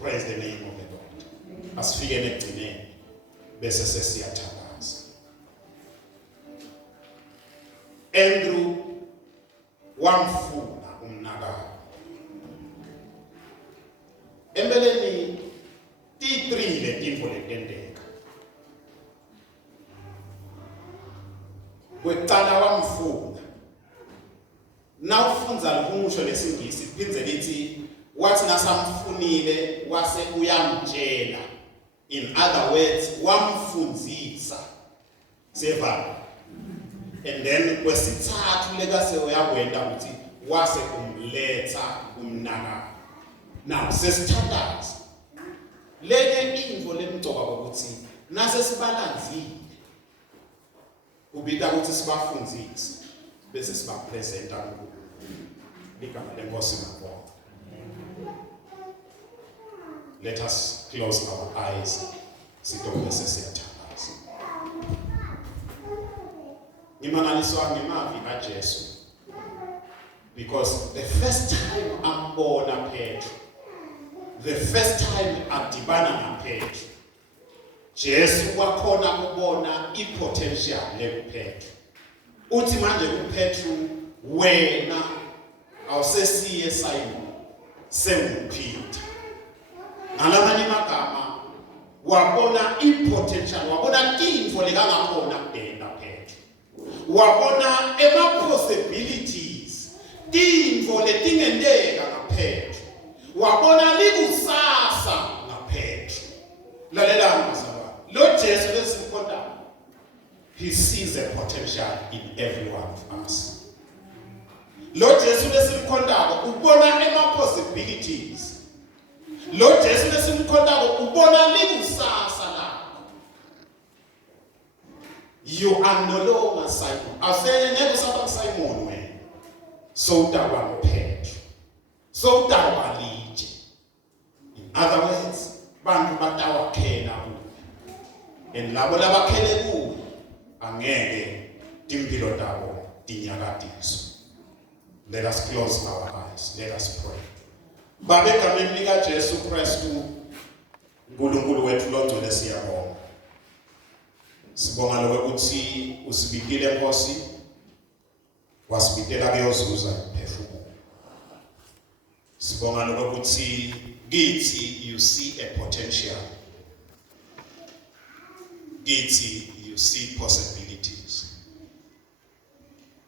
Praise the name of the Lord. Asifike ekugcineni bese sesiyathandaza. Andrew wamfuna umnakano. Empeleni T3 letinto letenteka. Kwecala wamfuna. Nawufunza lokusho lesingisi phindze lithi wathi nasamfunile wase uyamtshela. In other words, wamfunzisa. Seva. And then kwesithathu lekase uyakwenda ukuthi wase kumletha umnakano. Now sesithandaza. Leke info lemgcoka ukuthi nase sibalanzile. Ubita ukuthi sibafunzise bese sibapresenta uNkulunkulu. Ligama lenkosi ngakho. Let us close our eyes. Sithobe sesiyathandaza. Ngimangaliswa ngemavi kaJesu. Because the first time ambona Petru, the first time adibana na Petru, Jesu wakhona kubona ipotential lePetru. Uthi manje kuPetru wena awusesiye Simon sewuPeter. Ngalamanye magama wabona ipotential, wabona intfo lekangakhona kudenda Petru. Wabona possibilities, intfo letingenteka ngaPetru. Wabona likusasa ngaPetru. Lalelani mzalwane, lo Jesu lesimkhonda, he sees a potential in every one of us. Lo Jesu lesimkhonda ubona possibilities. Lo Jesu lesimkhonda ubona likusasa lakho. You are no longer Simon. Aseye ngeke saba Simon wena. So utawa Petru. So utawa lije. In other words, bantu batawakhela kuwe. And labo labakhele kuwe angeke timpilo tabo tinyakadiswe. Let us close our eyes. Let us pray. Babe egameni lika Jesu Kristu, uNkulunkulu wethu longcwele siyabonga. Sibonga lokuthi usibikile Nkosi, wasibikela kuyozuza imphefumulo. Sibonga lokuthi kithi you see a potential. Kithi you see possibilities.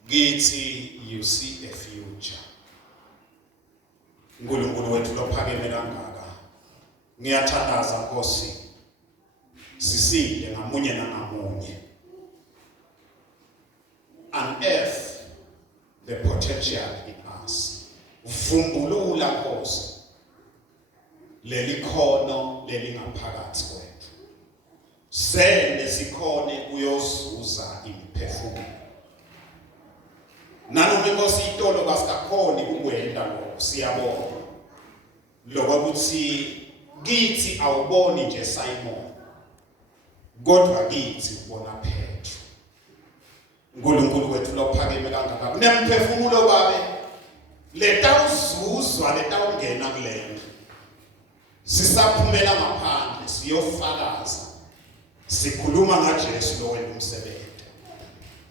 Kithi you see a future. uNkulunkulu wethu lophakeme kangaka. Ngiyathandaza Nkosi. Sisile ngamunye nangamunye. Unearth the potential in us. Vumbulula Nkosi leli khono lelingaphakathi kwethu. Sele sikhone kuyozuza imphefumulo. Nanoma Nkosi itolo kasikakhoni ukwenda lokho siyabona. Lokuthi kithi awuboni nje Simon. Kodwa kithi ubona Petru. uNkulunkulu wethu lophakeme kangaka. Kunemphefumulo babe letawuzuzwa letawungena kulento. Sisaphumela ngaphandle siyofakaza. Sikhuluma ngaJesu lo wenza umsebenzi.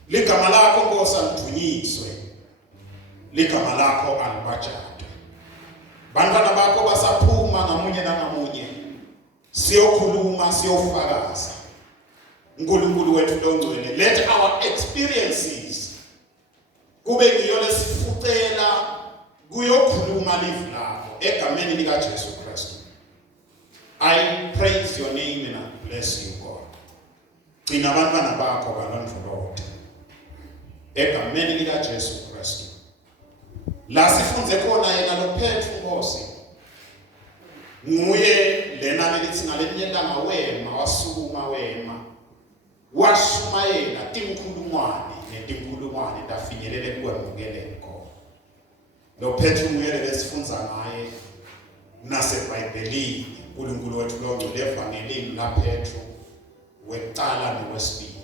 Ligama lakho Nkosi alidunyiswe. Ligama lakho alibajade. Bantwana bakho basaphuma ngamunye nangamunye. Siyokhuluma siyofakaza. uNkulunkulu wethu longcwele, let our experiences kube ngiyo lesifucela kuyokhuluma live lakho egameni lika Jesu Kristu. praise your name and I bless you, God. Gcina abantwana bakho balondoloze egameni lika Jesu Kristu. La sifunze khona yena lo Petru Nkosi nguye lena belithi ngalenye ilanga wema wasukuma wema washumayela tinkulungwane netinkulungwane tafinyelela ekwemukeleko. Lo Petru nguye lesifunza ngaye naseBhayibhelini uNkulunkulu wethu longcwele evangelini la Petru wekuqala nowesibili.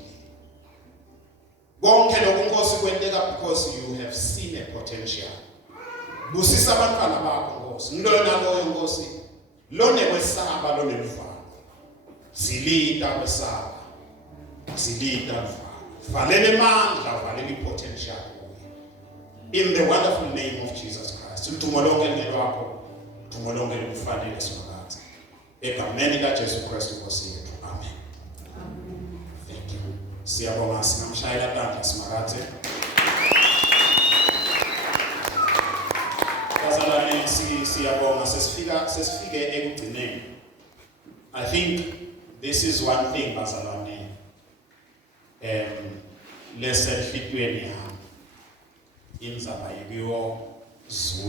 Konke lokhu Nkosi kwenteka because you have seen a potential. Busisa abantwana bakho Nkosi. Ngilona loyo Nkosi lonekwesaba loneluvalo. Zilita kwesaba. Zilita luvalo. Valele mandla, valele potential. In the wonderful name of Jesus Christ. Udumo lonke lingelwakho. Udumo lonke likufanele simakade. Egameni la Jesu Kristu Nkosi yethu. Amen. Thank you. Siyabonga singamshayela tandla simakade. Bazalwane siyabonga sesifike ekugcineni. I think this is one thing bazalwane. Lesenhlitweni yami. Inzaba yiyo zuza